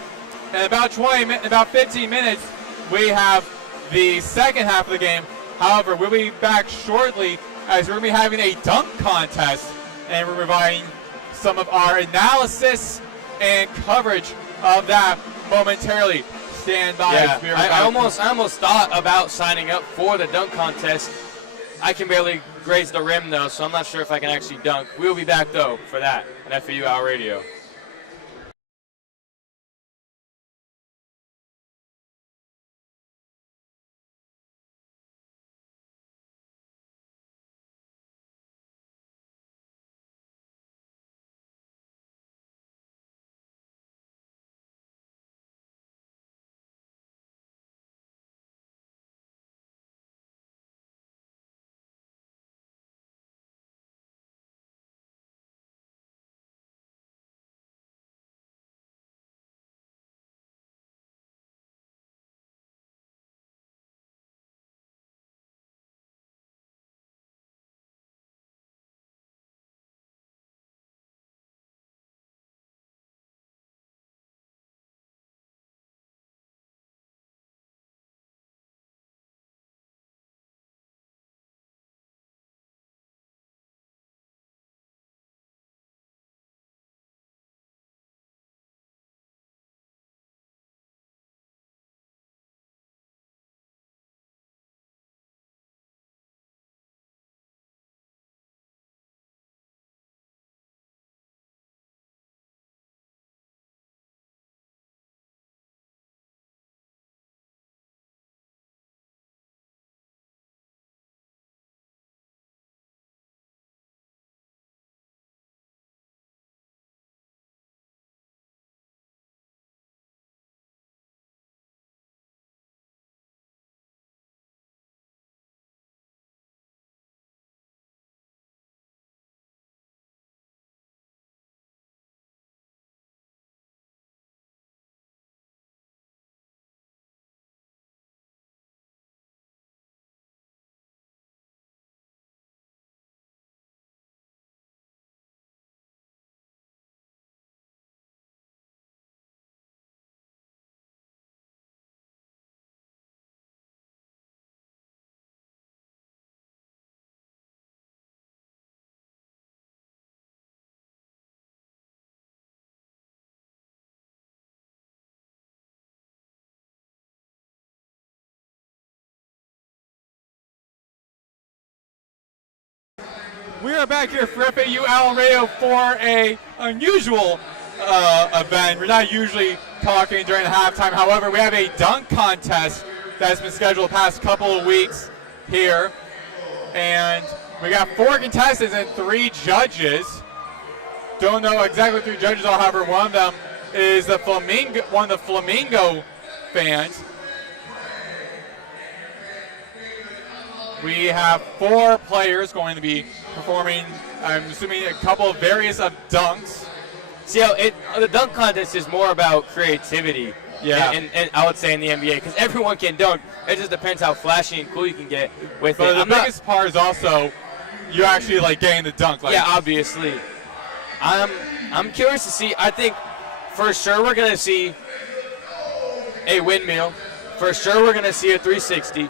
in about 15 minutes, we have the second half of the game. However, we'll be back shortly as we're going to be having a dunk contest, and we're providing some of our analysis and coverage of that momentarily. Stand by. Yeah, I almost thought about signing up for the dunk contest. I can barely graze the rim, though, so I'm not sure if I can actually dunk. We'll be back, though, for that on FAU Hour Radio. We are back here for FAU Owl Radio for a unusual event. We're not usually talking during the halftime. However, we have a dunk contest that's been scheduled the past couple of weeks here. And we got 4 contestants and 3 judges. Don't know exactly 3 judges, however, one of them is one of the Flamingo fans. We have 4 players going to be performing, I'm assuming, a couple of various of dunks. See how the dunk contest is more about creativity. Yeah. And I would say in the NBA, because everyone can dunk. It just depends how flashy and cool you can get with but it. The biggest part is also you actually like getting the dunk. Yeah, obviously. I'm curious to see. I think for sure we're going to see a windmill. For sure we're going to see a 360.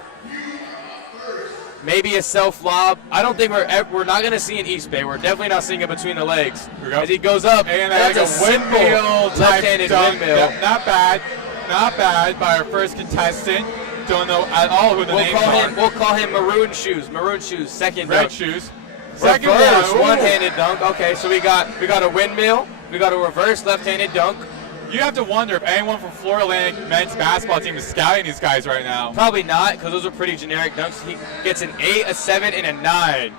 Maybe a self lob. I don't think we're not going to see an East Bay. We're definitely not seeing it between the legs. Go. As he goes up, and that's like a simple left-handed windmill. Yep, not bad by our first contestant. Don't know at all who the names are. We'll call him Maroon Shoes. Maroon Shoes. Second Red dunk. shoes. Second Reverse one-handed dunk. Okay, so we got a windmill. We got a reverse left-handed dunk. You have to wonder if anyone from Florida Atlantic men's basketball team is scouting these guys right now. Probably not, because those are pretty generic dunks. He gets an 8, a 7, and a 9.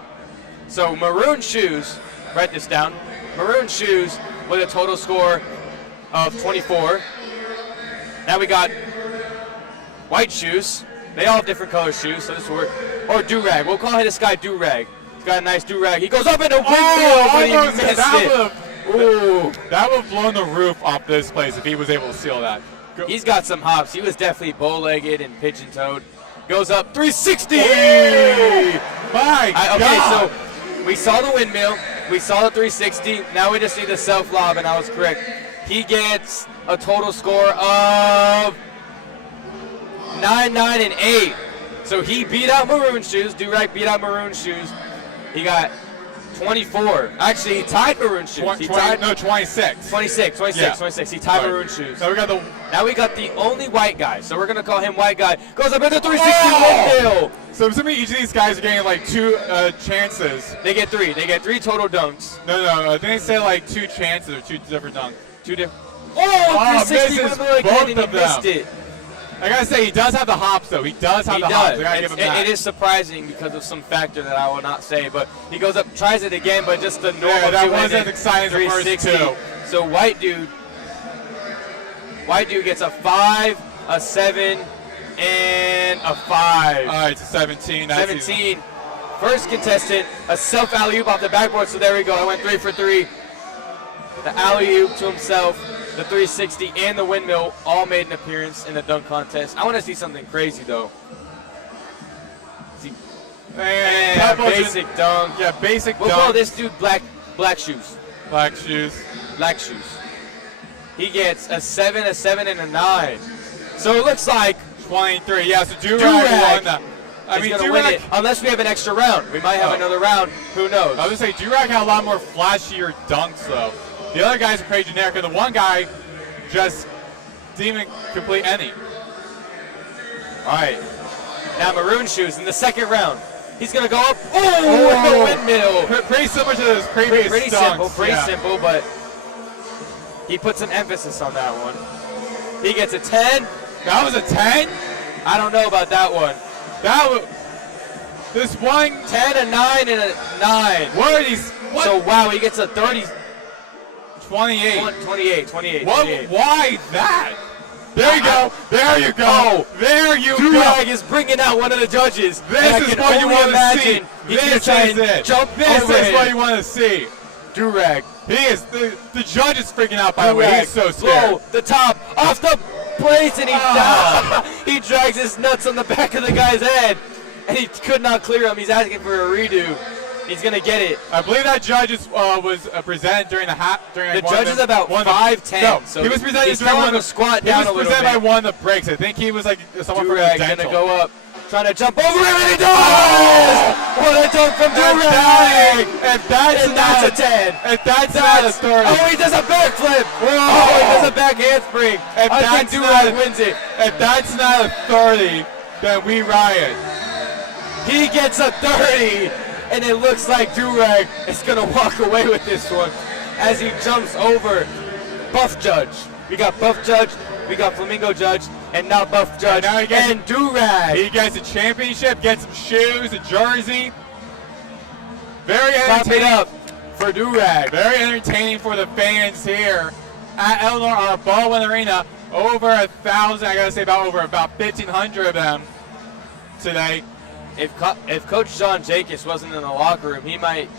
So Maroon Shoes, write this down. Maroon Shoes with a total score of 24. Now we got White Shoes. They all have different color shoes, so this will work. Or Do-Rag. We'll call this guy Do-Rag. He's got a nice Do-Rag. He goes up in a windmill, but he missed it. Ooh, that would have blown the roof off this place if he was able to seal that. He's got some hops. He was definitely bow-legged and pigeon-toed. Goes up 360. My God. Okay, so we saw the windmill. We saw the 360. Now we just need the self-lob, and I was correct. He gets a total score of 9, 9, and 8. So he beat out Maroon Shoes. Do-Rag beat out Maroon Shoes. He got 24. Actually, he tied Maroon Shoes. 26. 26. He tied Maroon Shoes. Now we got the only white guy. So we're going to call him White Guy. Goes up in the 360 windmill. So assuming each of these guys are getting like 2 chances. They get 3. They get 3 total dunks. No. I think they say like 2 chances or 2 different dunks. 2 different. Oh, 360 windmill again, and he missed it. I gotta say, he does have the hops, though. He does have the hops. I gotta give him that. It is surprising because of some factor that I will not say, but he goes up, tries it again, but just the normal. That wasn't exciting the first 2. So White Dude gets a 5, a 7, and a 5. All right, to 17. 17. First contestant, a self alley-oop off the backboard. So there we go. I went 3 for 3. The alley-oop to himself. The 360 and the windmill all made an appearance in the dunk contest. I want to see something crazy, though. And basic dunk. Yeah, basic dunk. We'll call this dude Black Shoes. Black Shoes. Black Shoes. He gets a 7, a 7, and a 9. So it looks like 23. Yeah, so Do-Rag won that. I mean, Do-Rag, win it, unless we have an extra round. We might have another round. Who knows? I was going to say, Do-Rag had a lot more flashier dunks, though. The other guys are pretty generic, and the one guy just didn't even complete any. All right. Now Maroon Shoes in the second round. He's going to go up. Oh, with the windmill. Pretty similar to those previous Pretty dunks. simple, but he put some emphasis on that one. He gets a 10. That was a 10? I don't know about that one. This one. 10, a 9, and a 9. What are these? What? So, wow, he gets a 30. 28. 28. Why that? There you go. There you go. Oh, there you go. Do-Rag is bringing out one of the judges. This is what you want to see. This is it. This is what you want to see. Do-Rag. He is. The judge is freaking out, by the way. He's so scared. Low, the top, off the place, and he drags his nuts on the back of the guy's head, and he could not clear him. He's asking for a redo. He's going to get it. I believe that judge was presented during the The judge is about 5'10". No, so he was presented during one of the squat down a little bit. He was presented by one of the breaks. I think he was like someone from the dental. Going to go up, trying to jump over him, and he does! What a dunk from Do-Rag! If that's a 10. If that's not a 30. Oh, he does a backflip! Oh, he does a back handspring. I think Do-Rag wins it. If that's not a 30, then we riot. He gets a 30. And it looks like Do-Rag is going to walk away with this one as he jumps over Buff Judge. We got Buff Judge, we got Flamingo Judge, and now Buff Judge and Do-Rag. He gets a championship, gets some shoes, a jersey. Very entertaining. Pop it up for Do-Rag. Very entertaining for the fans here at Eleanor Baldwin Arena. Over 1,000, I got to say about 1,500 of them today. If Coach John Jacobs wasn't in the locker room, he might.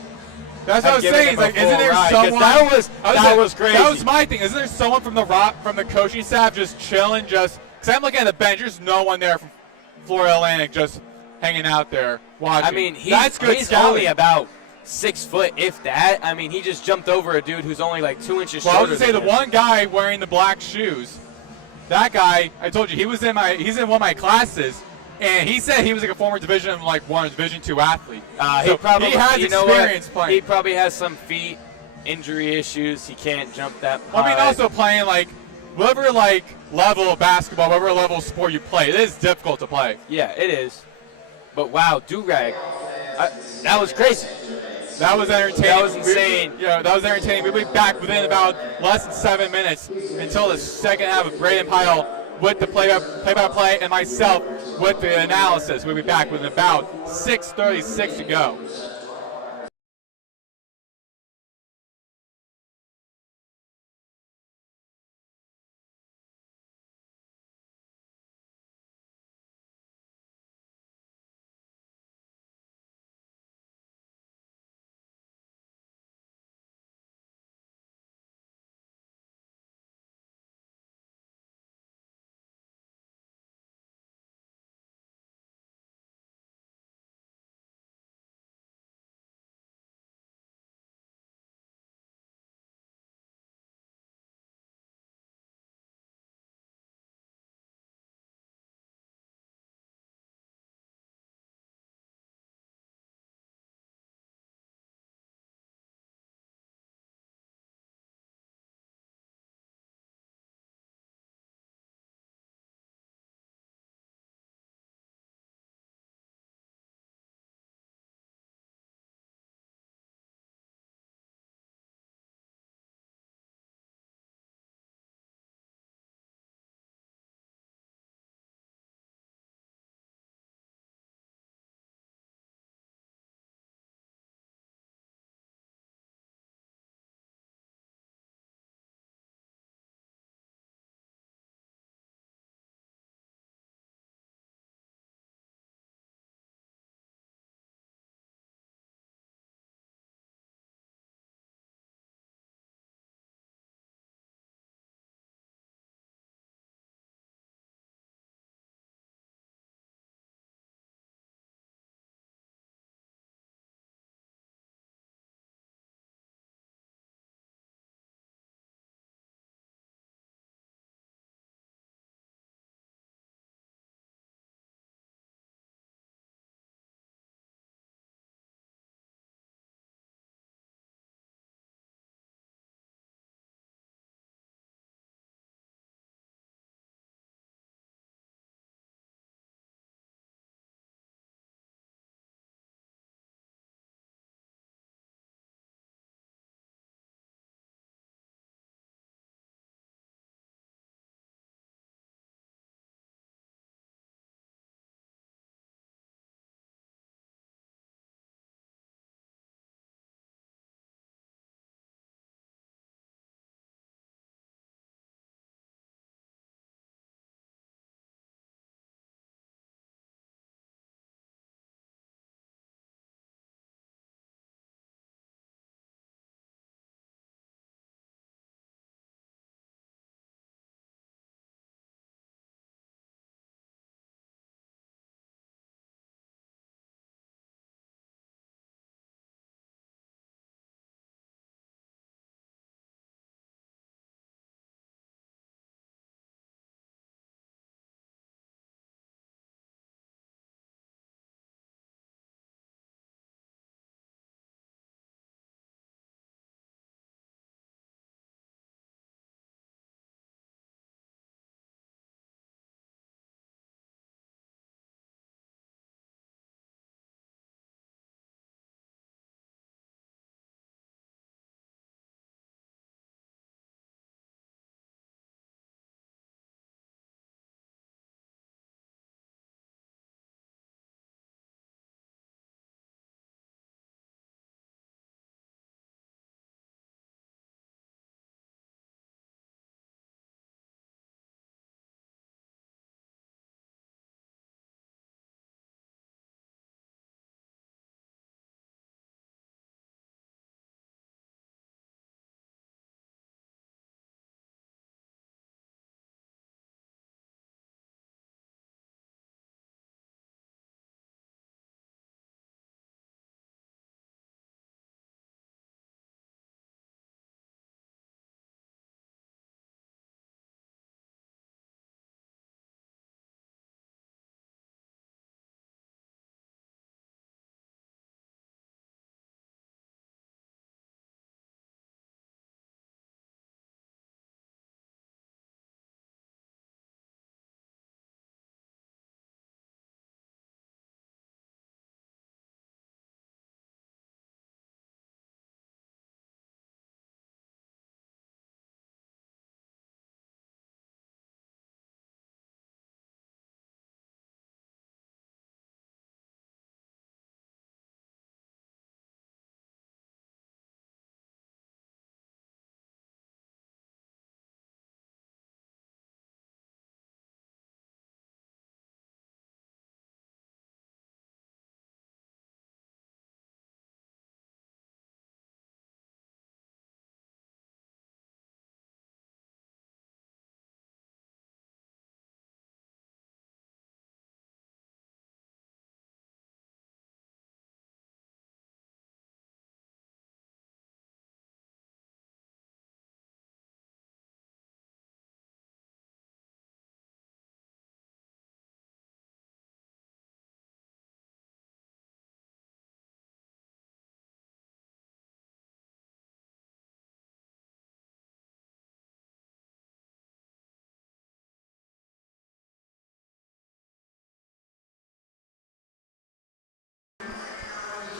That's what I was saying. Like, isn't there someone? That was crazy. That was my thing. Isn't there someone from the coaching staff just chilling? Because I'm looking at the bench. There's no one there from Florida Atlantic just hanging out there watching. I mean, that's good he's scouting. only about 6 foot, if that. I mean, he just jumped over a dude who's only like 2 inches Well, I was shorter. gonna say than the him. one guy wearing the black shoes, that guy, I told you he's in one of my classes, and he said he was like a former Division 1 or Division 2 athlete. He probably he has experience playing. He probably has some feet injury issues. He can't jump that high. I mean, also playing like whatever like level of basketball, whatever level of sport you play, it is difficult to play. Yeah, it is. But wow, Durag, that was crazy. That was entertaining. That was insane. That was entertaining. We'll be back within about less than 7 minutes until the second half of Braden Pyle with the play-by-play and myself with the analysis. We'll be back with about 6:36 to go.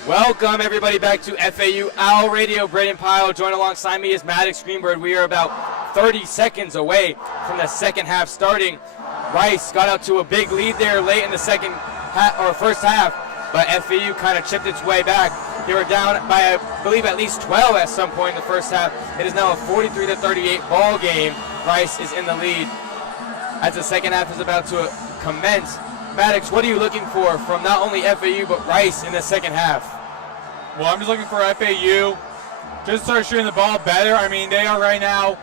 Welcome everybody back to FAU Owl Radio. Braden, Pyle, joined alongside me is Maddox, Greenberg. We are about 30 seconds away from the second half starting. Rice got out to a big lead there late in the first half, but FAU kind of chipped its way back. They were down by, I believe, at least 12 at some point in the first half. It is now a 43-38 ball game. Rice is in the lead as the second half is about to commence. Maddox, what are you looking for from not only FAU but Rice in the second half? Well, I'm just looking for FAU just start shooting the ball better. I mean, they are right now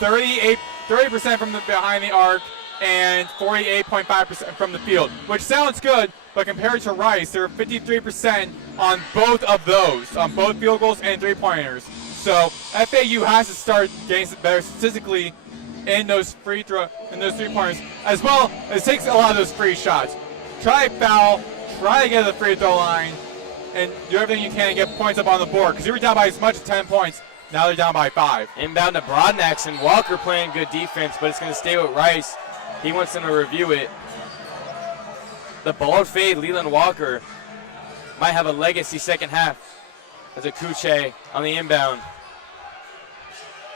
30% from the behind the arc and 48.5% from the field, which sounds good, but compared to Rice, they're 53% on both of those, on both field goals and three-pointers. So FAU has to start getting better statistically in those three-pointers, as well as takes a lot of those free shots. Try to foul, try to get to the free throw line, and do everything you can to get points up on the board. Because you were down by as much as 10 points, now they're down by 5. Inbound to Broadnax, and Walker playing good defense, but it's going to stay with Rice. He wants them to review it. The ball fade, Leland Walker might have a legacy second half as a Kuche on the inbound.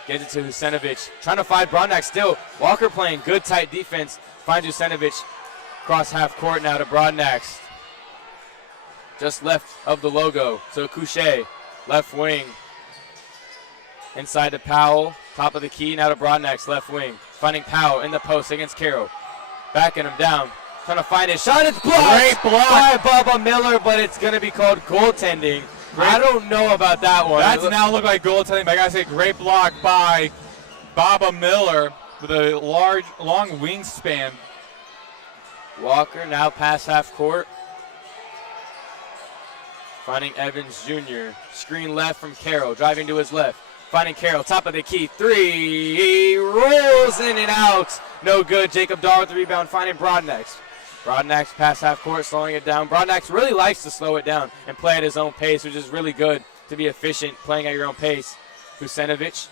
Gets it to Husenovic. Trying to find Broadnax still. Walker playing good tight defense. Finds Husenovic. Cross half court now to Broadnax. Just left of the logo. So Kuche, left wing. Inside to Powell. Top of the key now to Broadnax, left wing. Finding Powell in the post against Carroll. Backing him down. Trying to find his shot. It's blocked. Great block by Bubba Miller, but it's going to be called goaltending. I don't know about that one. That now look like goaltending, but I gotta say, great block by Bubba Miller with a long wingspan. Walker now past half court. Finding Evans Jr. Screen left from Carroll, driving to his left. Finding Carroll, top of the key, three. He rolls in and out. No good. Jacob Dahr with the rebound, finding Broadnax. Broadnax past half court, slowing it down. Broadnax really likes to slow it down and play at his own pace, which is really good to be efficient, playing at your own pace. Husenovic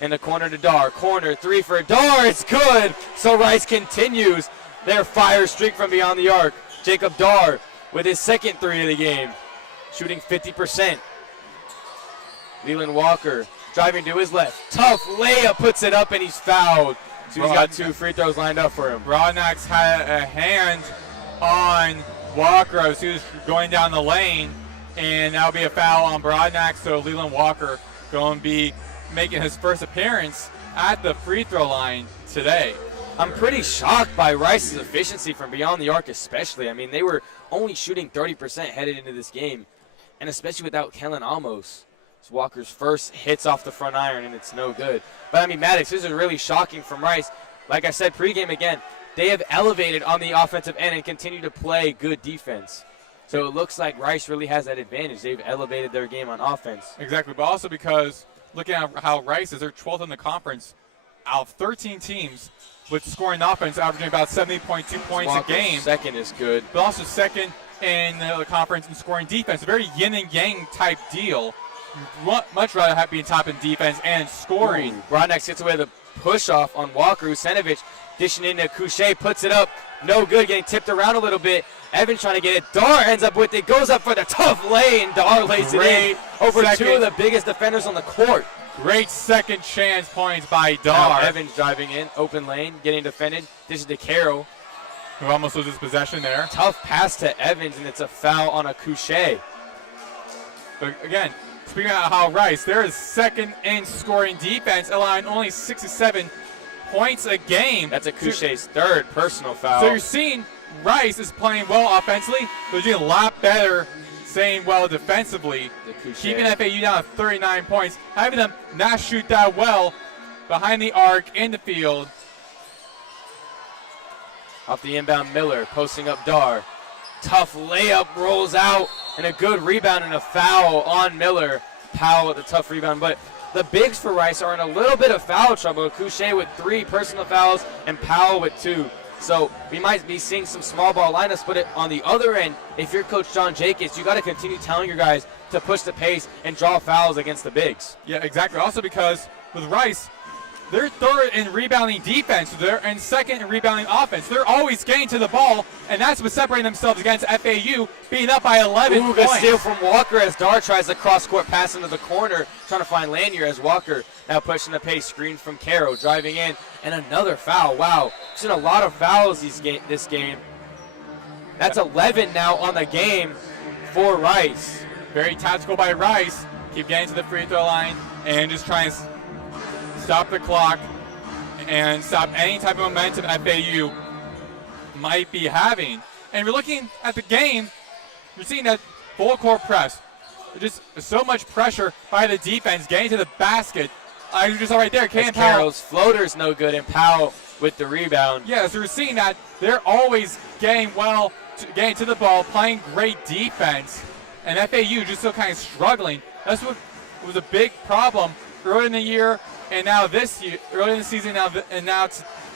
in the corner to Dahr. Corner, three for Dahr. It's good. So Rice continues their fire streak from beyond the arc. Jacob Dahr with his second three of the game, shooting 50%. Leland Walker driving to his left. Tough layup, puts it up, and he's fouled. So he's got 2 free throws lined up for him. Broadnax had a hand on Walker as he was going down the lane, and that'll be a foul on Broadnax. So Leland Walker going to be making his first appearance at the free throw line today. I'm pretty shocked by Rice's efficiency from beyond the arc especially. I mean, they were only shooting 30% headed into this game, and especially without Kellen Amos. It's Walker's first hits off the front iron, and it's no good. But, I mean, Maddox, this is really shocking from Rice. Like I said, pregame again, they have elevated on the offensive end and continue to play good defense. So it looks like Rice really has that advantage. They've elevated their game on offense. Exactly, but also because looking at how Rice is, they're 12th in the conference out of 13 teams with scoring offense, averaging about 70.2 points Walker's a game. Second is good. But also second in the conference in scoring defense. A very yin and yang type deal. Much rather have being top in defense and scoring. Ooh, Broadnax gets away with a push off on Walker. Husenovic dishing into Kuche, puts it up. No good, getting tipped around a little bit. Evans trying to get it. Dahr ends up with it, goes up for the tough lay, and Dahr lays it in over 2 of the biggest defenders on the court. Great second chance points by Dahr. Now Evans driving in, open lane, getting defended. This is to Carroll, who almost loses possession there. Tough pass to Evans, and it's a foul on a Kuche. But again, speaking of how Rice, they're second in scoring defense, allowing only 67 points a game. That's a Kuche's third personal foul. So you're seeing Rice is playing well offensively, but doing a lot better staying well defensively. Keeping FAU down to 39 points, having them not shoot that well behind the arc in the field. Off the inbound, Miller posting up Dahr. Tough layup, rolls out, and a good rebound and a foul on Miller. Powell with a tough rebound, but the bigs for Rice are in a little bit of foul trouble. Kuche with 3 personal fouls and Powell with 2. So we might be seeing some small ball lineups, but on the other end, if you're Coach John Jacobs, you got to continue telling your guys to push the pace and draw fouls against the bigs. Yeah, exactly. Also because with Rice, they're third in rebounding defense. They're in second in rebounding offense. They're always getting to the ball, and that's what's separating themselves against FAU, being up by 11 Ooh, points. good steal from Walker as Dar tries the cross-court pass into the corner, trying to find Lanier as Walker now pushing the pace. Screen from Caro, driving in, and another foul. Wow, we've seen a lot of fouls this game. That's 11 now on the game for Rice. Very tactical by Rice. Keep getting to the free throw line and just trying to stop the clock and stop any type of momentum FAU might be having. And we're looking at the game, you're seeing that full court press. Just so much pressure by the defense getting to the basket. You just saw right there, Pyle. Carroll's floater's no good, and Pyle with the rebound. Yeah, so we're seeing that they're always getting to the ball, playing great defense, and FAU just still kind of struggling. That's what was a big problem early in the year, and now this year, early in the season, and now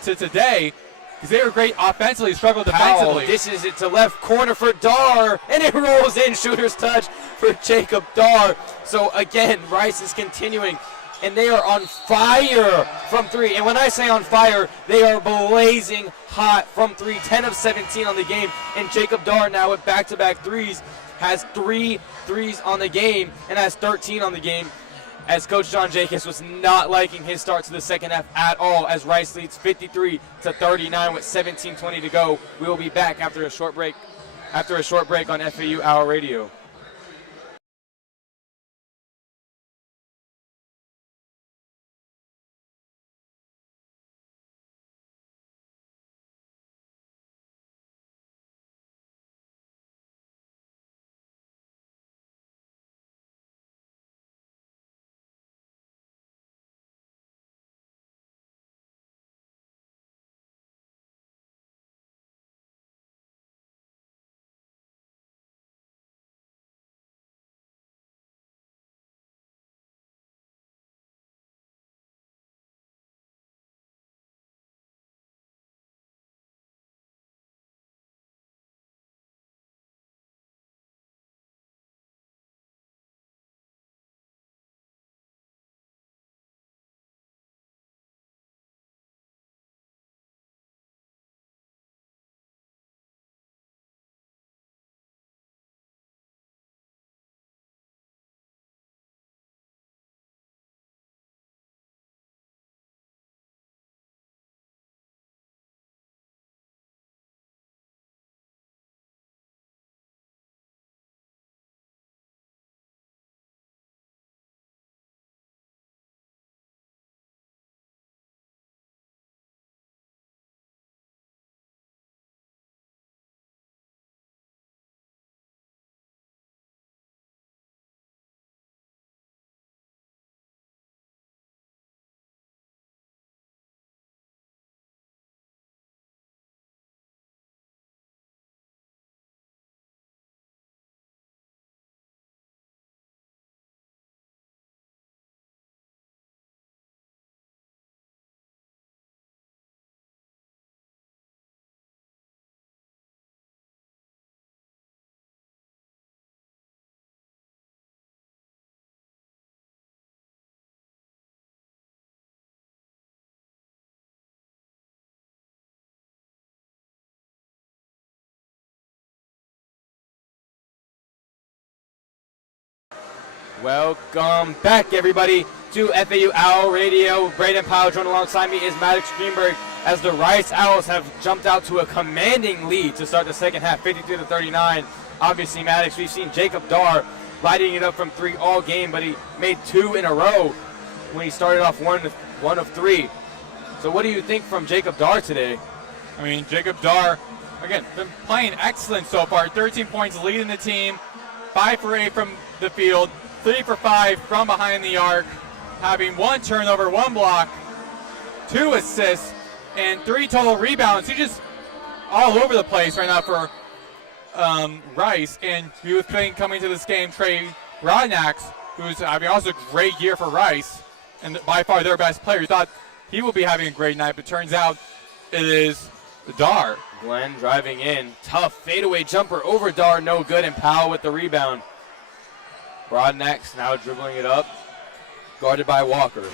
to today, because they were great offensively, struggled defensively. Dishes it to left corner for Dar, and it rolls in. Shooter's touch for Jacob Dar. So again, Rice is continuing, and they are on fire from three. And when I say on fire, they are blazing hot from three. 10 of 17 on the game, and Jacob Dar now with back-to-back threes has 3 threes on the game and has 13 on the game, as Coach John Jacobs was not liking his start to the second half at all, as Rice leads 53-39 with 17:20 to go. We will be back after a short break on FAU Hour Radio. Welcome back, everybody, to FAU Owl Radio. Braden, Pyle, joined alongside me is Maddox, Greenberg, as the Rice Owls have jumped out to a commanding lead to start the second half, 53-39. Obviously, Maddox, we've seen Jacob Dar lighting it up from three all game, but he made 2 in a row when he started off one of 3. So what do you think from Jacob Dar today? I mean, Jacob Dar, again, been playing excellent so far. 13 points leading the team, 5 for 8 from the field, 3 for 5 from behind the arc, having 1 turnover, 1 block, 2 assists, and 3 total rebounds. He's just all over the place right now for Rice. And he was coming to this game, Trey Rodnax, who's having also a great year for Rice, and by far their best player. You thought he will be having a great night, but turns out it is Dar. Glenn driving in. Tough fadeaway jumper over Dar, no good, and Pyle with the rebound. Rodnax now dribbling it up, guarded by Walker.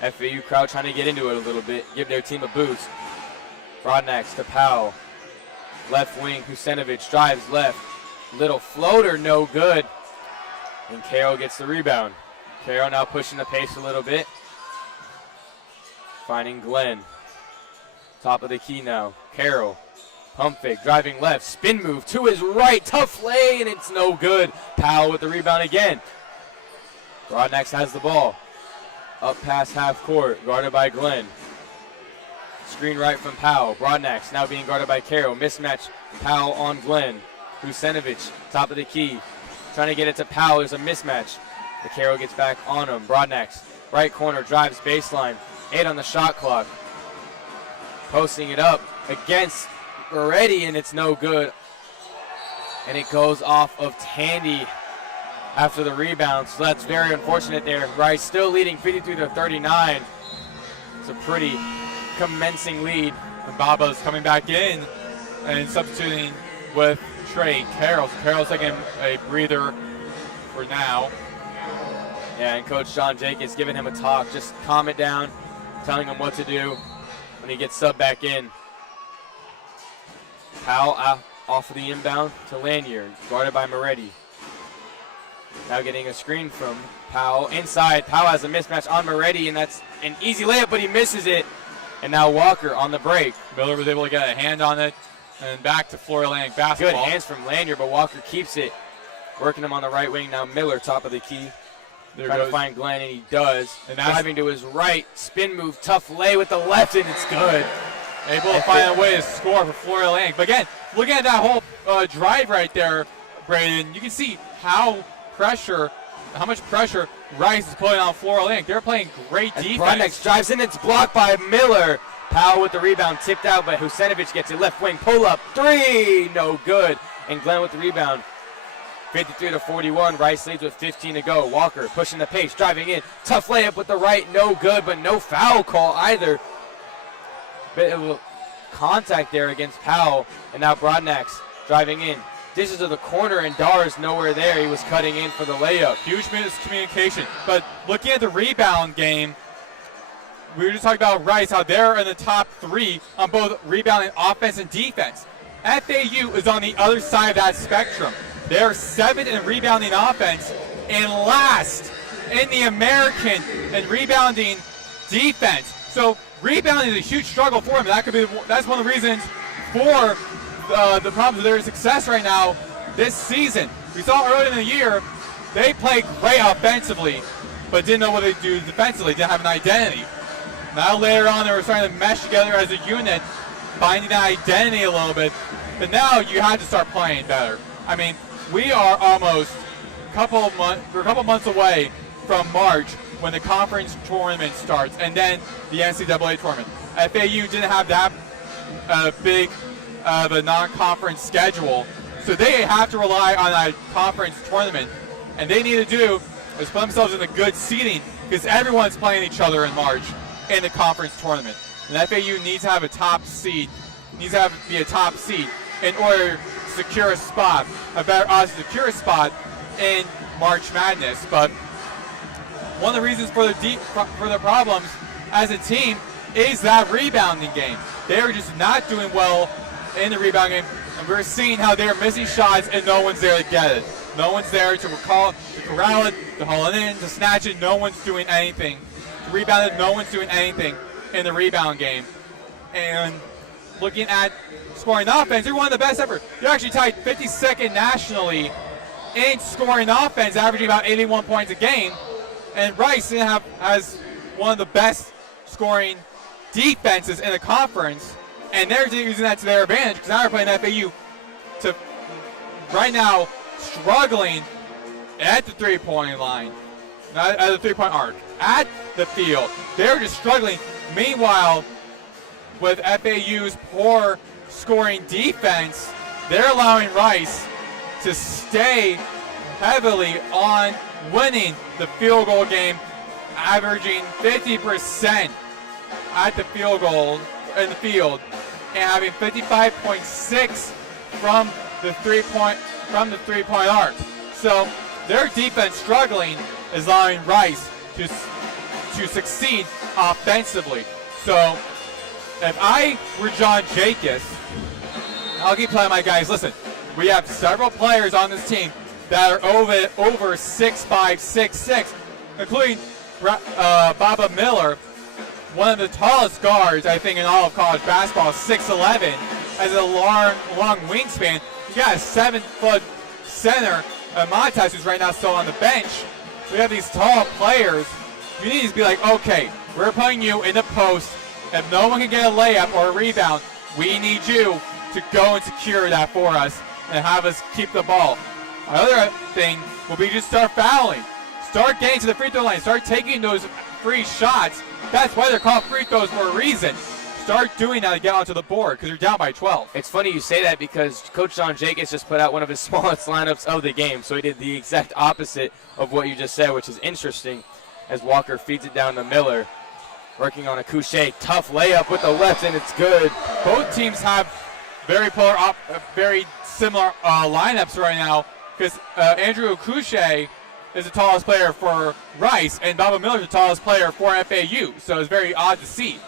FAU crowd trying to get into it a little bit, give their team a boost. Broadnax to Pyle. Left wing, Husenovich drives left. Little floater, no good. And Carroll gets the rebound. Carroll now pushing the pace a little bit. Finding Glenn. Top of the key now. Carroll. Pump fake, driving left. Spin move to his right. Tough lay, and it's no good. Pyle with the rebound again. Broadnax has the ball. Up past half court, guarded by Glenn. Screen right from Pyle. Broadnax now being guarded by Carroll. Mismatch, Pyle on Glenn. Husenovich, top of the key. Trying to get it to Pyle. There's a mismatch. The Carroll gets back on him. Broadnax, right corner, drives baseline. 8 on the shot clock. Posting it up against Moretti, and it's no good. And it goes off of Tandy after the rebound. So that's very unfortunate there. Rice still leading 53-39. It's a pretty commencing lead. And Baba's coming back in and substituting with Trey Carroll. Carroll's taking a breather for now. Yeah, and Coach John Jacobs giving him a talk. Just calm it down, telling him what to do when he gets subbed back in. Pyle off of the inbound to Lanier, guarded by Moretti. Now getting a screen from Pyle. Inside, Pyle has a mismatch on Moretti, and that's an easy layup, but he misses it. And now Walker on the break. Miller was able to get a hand on it, and back to Florida Atlantic basketball. Good hands from Lanier, but Walker keeps it. Working him on the right wing. Now Miller, top of the key. Trying to find Glenn, and he does. And driving to his right. Spin move, tough lay with the left, and it's good. Able to find a way to score for Florida Atlantic. But again, looking at that whole drive right there, Braden, you can see how much pressure Rice is putting on Florida Atlantic. They're playing great defense. Broadnax drives in, it's blocked by Miller. Pyle with the rebound, tipped out, but Husenovich gets it. Left wing, pull up, 3, no good. And Glenn with the rebound. 53-41, Rice leads with 15 to go. Walker pushing the pace, driving in. Tough layup with the right, no good, but no foul call either. Bit of contact there against Pyle. And now Broadnax driving in. Dishes to the corner, and Dar's nowhere there. He was cutting in for the layup. Huge miscommunication. But looking at the rebound game, we were just talking about Rice, how they're in the top 3 on both rebounding offense and defense. FAU is on the other side of that spectrum. They're 7th in rebounding offense and last in the American in rebounding defense. So rebounding is a huge struggle for them. That's one of the reasons for the problems of their success right now this season. We saw earlier in the year, they played great offensively, but didn't know what to do defensively, didn't have an identity. Now later on, they were starting to mesh together as a unit, finding that identity a little bit. But now you have to start playing better. I mean, we are almost a couple months away from March when the conference tournament starts, and then the NCAA tournament. FAU didn't have that big of a non-conference schedule, so they have to rely on a conference tournament. And they need to do is put themselves in a good seeding, because everyone's playing each other in March in the conference tournament. And FAU needs to have a top seed, be a top seed in order to secure a spot, secure a spot in March Madness. But one of the reasons for the problems as a team is that rebounding game. They're just not doing well in the rebound game, and we're seeing how they're missing shots and no one's there to get it. No one's there to corral it, to haul it in, to snatch it. No one's doing anything. To rebound it, no one's doing anything in the rebound game. And looking at scoring offense, they're one of the best ever. They're actually tied 52nd nationally in scoring offense, averaging about 81 points a game. And Rice has one of the best scoring defenses in the conference, and they're using that to their advantage, because now they're playing FAU to right now struggling at the three-point line, not at the three-point arc, at the field. They're just struggling. Meanwhile, with FAU's poor scoring defense, they're allowing Rice to stay heavily on winning the field goal game, averaging 50% at the field goal in the field, and having 55.6 from the three-point arc. So their defense struggling is allowing Rice to succeed offensively. So if I were John Jacobs, I'll keep telling my guys, listen, we have several players on this team that are over 6'5", 6'6", including Baba Miller, one of the tallest guards, I think, in all of college basketball, 6'11", has a long wingspan. You got a 7-foot center, Maddox, who's right now still on the bench. We have these tall players. You need to be like, okay, we're putting you in the post. If no one can get a layup or a rebound, we need you to go and secure that for us and have us keep the ball. Another thing will be just start fouling. Start getting to the free throw line. Start taking those free shots. That's why they're called free throws for a reason. Start doing that to get onto the board because you're down by 12. It's funny you say that because Coach John Jacobs just put out one of his smallest lineups of the game, so he did the exact opposite of what you just said, which is interesting, as Walker feeds it down to Miller. Working on a Couché, tough layup with the left, and it's good. Both teams have very similar lineups right now because Andrew Couché is the tallest player for Rice, and Baba Miller is the tallest player for FAU, so it's very odd to see.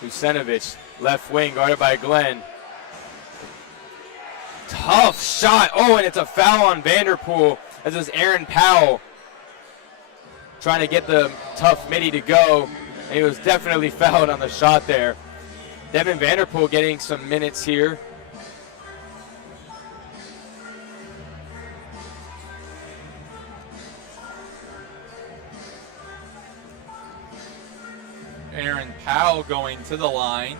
Vucinovic, left wing, guarded by Glenn. Tough shot. Oh, and it's a foul on Vanderpool. This is Aaron Pyle trying to get the tough midi to go, and he was definitely fouled on the shot there. Devin Vanderpool getting some minutes here. Aaron Pyle going to the line.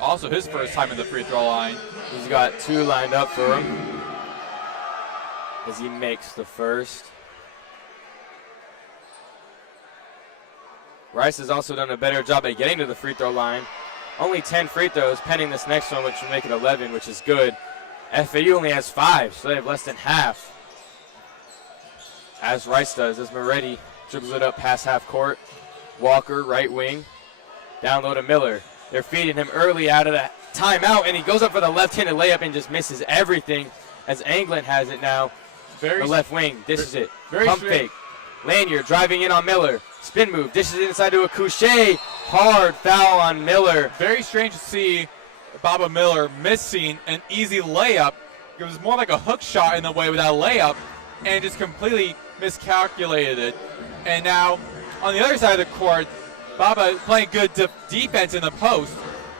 Also his first time in the free throw line. He's got two lined up for him as he makes the first. Rice has also done a better job at getting to the free throw line. Only 10 free throws pending this next one, which will make it 11, which is good. FAU only has 5, so they have less than half. As Rice does, as Moretti dribbles it up past half court. Walker, right wing, down low to Miller. They're feeding him early out of the timeout, and he goes up for the left-handed layup and just misses everything as Anglin has it now. The left wing, dishes it. Pump fake. Lanyard driving in on Miller. Spin move, dishes it inside to a Couché. Hard foul on Miller. Very strange to see Baba Miller missing an easy layup. It was more like a hook shot in the way with that layup, and just completely miscalculated it. And now, on the other side of the court, Baba playing good defense in the post.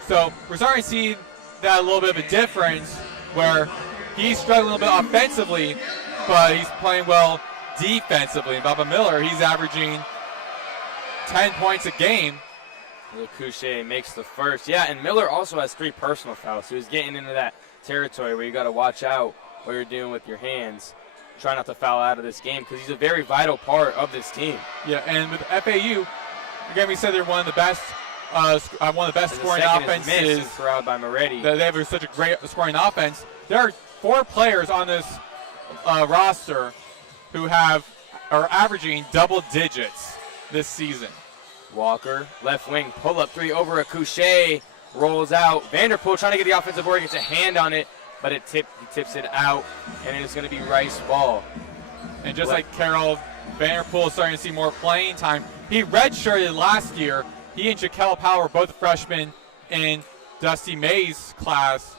So we're starting to see that a little bit of a difference where he's struggling a little bit offensively, but he's playing well defensively. And Baba Miller, he's averaging 10 points a game. Couché makes the first. Yeah, and Miller also has 3 personal fouls, so he's getting into that territory where you got to watch out what you're doing with your hands. Try not to foul out of this game because he's a very vital part of this team. Yeah, and with FAU, again, we said they're one of the best scoring offenses. Throughout by Moretti. They have such a great scoring offense. There are 4 players on this roster who are averaging double digits this season. Walker, left wing, pull-up 3 over a Couché, rolls out. Vanderpool trying to get the offensive board, gets a hand on it, but he tips it out, and it's going to be Rice ball. And just like Carroll, Vanderpool is starting to see more playing time. He redshirted last year. He and Shaquille Powell were both freshmen in Dusty May's class,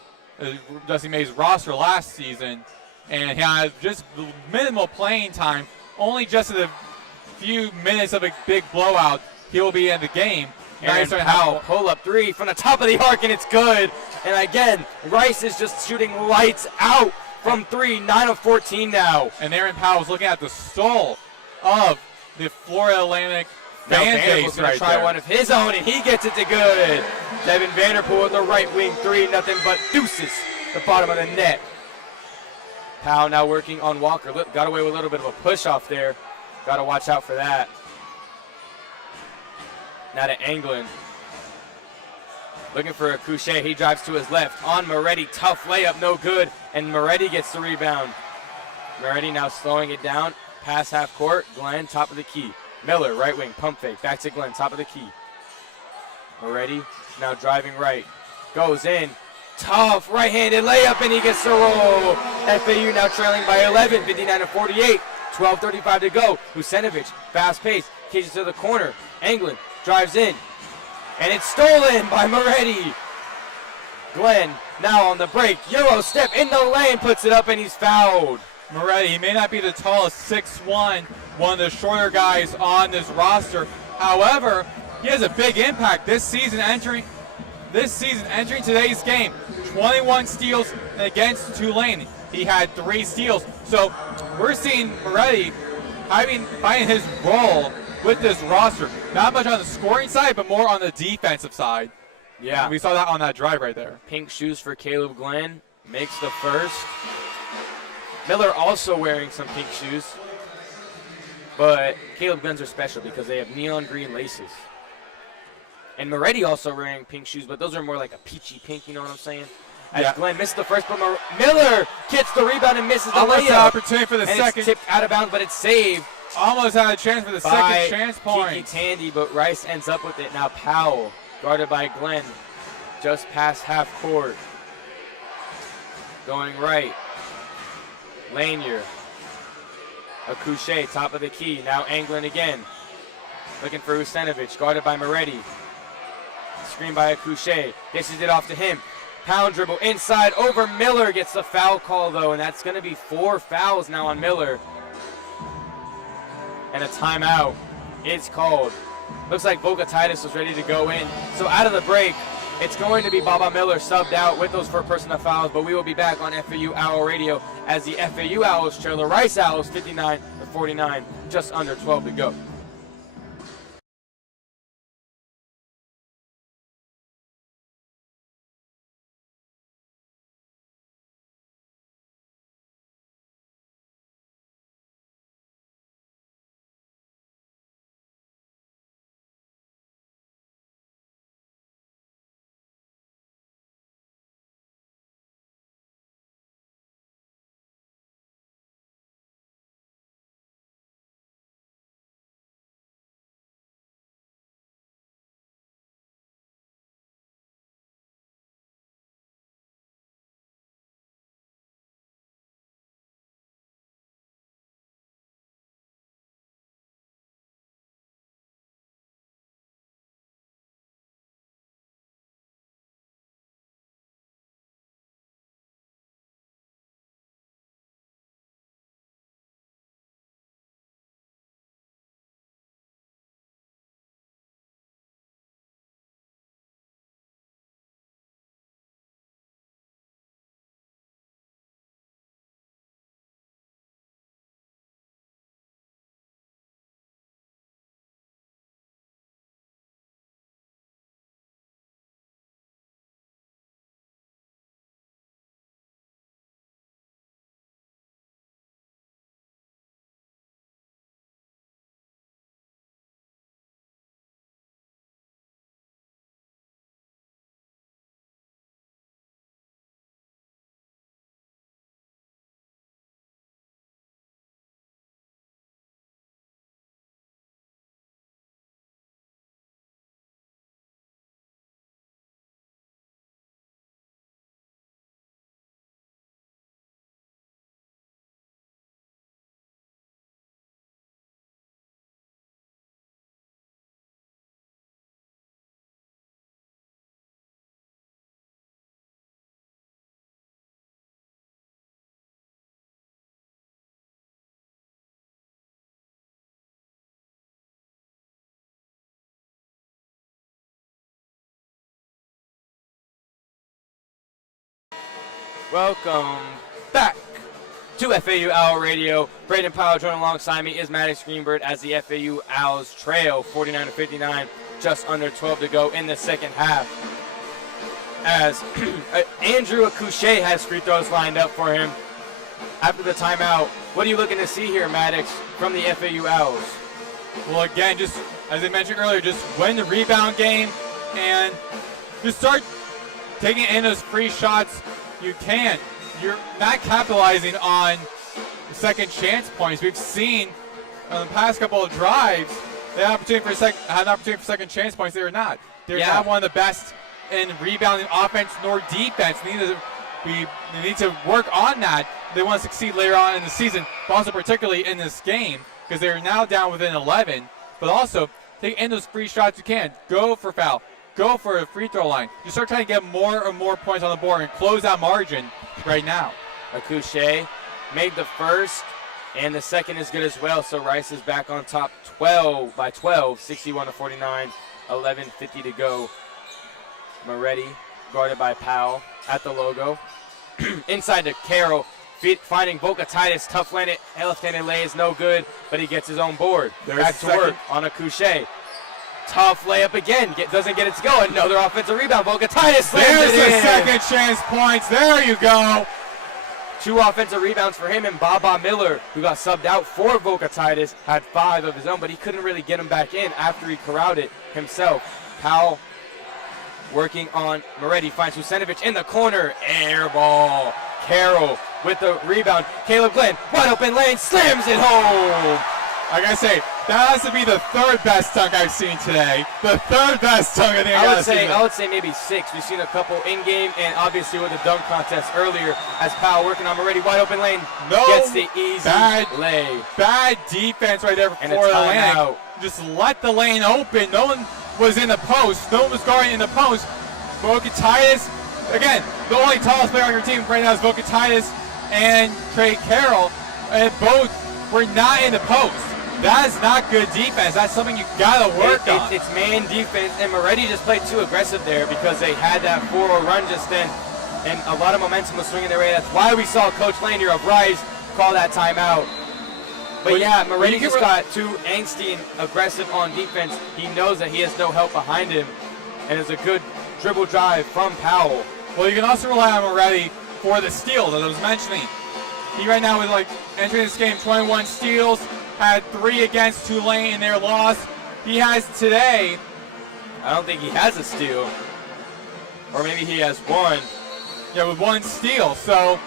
Dusty May's roster last season, and he had just minimal playing time. Only just a few minutes of a big blowout, he will be in the game. Aaron Powell, pull-up 3 from the top of the arc, and it's good. And again, Rice is just shooting lights out from 3, 9 of 14 now. And Aaron Powell is looking at the soul of the Florida Atlantic fan base right try there. One of his own, and he gets it to good. Devin Vanderpool with the right wing 3, nothing but deuces, the bottom of the net. Powell now working on Walker. Got away with a little bit of a push off there. Got to watch out for that. Now to Anglin. Looking for a Couché. He drives to his left. On Moretti. Tough layup. No good. And Moretti gets the rebound. Moretti now slowing it down. Pass half court. Glenn, top of the key. Miller, right wing. Pump fake. Back to Glenn, top of the key. Moretti now driving right. Goes in. Tough right-handed layup, and he gets the roll. FAU now trailing by 11. 59-48. 12:35 to go. Vucinovic, fast pace, Catches to the corner. Anglin drives in. And it's stolen by Moretti. Glenn now on the break. Euro step in the lane. Puts it up and he's fouled. Moretti, he may not be the tallest, 6'1", one of the shorter guys on this roster. However, he has a big impact this season entering today's game. 21 steals against Tulane. He had 3 steals. So we're seeing Moretti finding his role with this roster. Not much on the scoring side, but more on the defensive side. Yeah. And we saw that on that drive right there. Pink shoes for Caleb Glenn. Makes the first. Miller also wearing some pink shoes. But Caleb Glenn's are special because they have neon green laces. And Moretti also wearing pink shoes, but those are more like a peachy pink, you know what I'm saying? As Glenn missed the first, but Miller gets the rebound and misses the almost layup. An opportunity for the and second. It's tipped out of bounds, but it's saved. Almost had a chance for the second chance point. Kiki Tandy, but Rice ends up with it. Now Pyle, guarded by Glenn, just past half court. Going right. Lanier. Akuche, top of the key. Now Anglin again. Looking for Usenovich, guarded by Moretti. Screen by Akuche. Dishes it off to him. Pound dribble inside over Miller. Gets the foul call, though, and that's going to be 4 fouls now on Miller. And a timeout is called. Looks like Boca Titus was ready to go in. So out of the break, it's going to be Baba Miller subbed out with those 4 personal fouls, but we will be back on FAU Owl Radio as the FAU Owls trail the Rice Owls 59-49, just under 12 to go. Welcome back to FAU Owl Radio. Braden Pyle joining alongside me is Maddox Greenberg as the FAU Owls trail 49-59, just under 12 to go in the second half. As Andrew Akuche has free throws lined up for him after the timeout. What are you looking to see here, Maddox, from the FAU Owls? Well, again, just as I mentioned earlier, just win the rebound game and just start taking in those free shots you can. You're not capitalizing on second chance points. We've seen on the past couple of drives, they had an opportunity for second chance points. They're not. They're not one of the best in rebounding offense nor defense. They need to work on that. They want to succeed later on in the season, but also particularly in this game because they're now down within 11. but also take in those free shots you can. Go for foul. Go for a free throw line. You start trying to get more and more points on the board and close that margin right now. Akuche made the first, and the second is good as well. So Rice is back on top 12, 61-49, 11:50 to go. Moretti guarded by Pyle at the logo. Inside to Carroll, finding Vocatitis. Tough left-handed lay is no good, but he gets his own board. Back to work on Akuche. Tough layup again. Doesn't get it to go. Another offensive rebound. Vocatitis slams There's it in. the second chance points. There you go. 2 offensive rebounds for him, and Baba Miller, who got subbed out for Vocatitis, had 5 of his own, but he couldn't really get him back in after he corralled it himself. Powell working on Moretti, finds Husenovic in the corner. Air ball. Carroll with the rebound. Caleb Glenn, wide open lane, slams it home. Like I say, that has to be the third best dunk I've seen today. The third best dunk I think I would say maybe 6. We've seen a couple in-game and obviously with the dunk contest earlier as Powell working on Moretti, wide open lane, gets the easy lay. Bad defense right there for Florida Atlantic. Just let the lane open. No one was in the post. No one was guarding in the post. Vocatitis, again, the only tallest player on your team right now is Vocatitis and Trey Carroll, and both were not in the post. That is not good defense. That's something you gotta work on. It's man defense, and Moretti just played too aggressive there because they had that 4-0 run just then, and a lot of momentum was swinging their way. That's why we saw Coach Lanier of Rice call that timeout. But yeah, Moretti just got too angsty and aggressive on defense. He knows that he has no help behind him, and it's a good dribble drive from Powell. Well, you can also rely on Moretti for the steals, as I was mentioning. He right now is entering this game 21 steals, had 3 against Tulane in their loss. He has today. I don't think he has a steal. Or maybe he has 1. Yeah, with 1 steal. So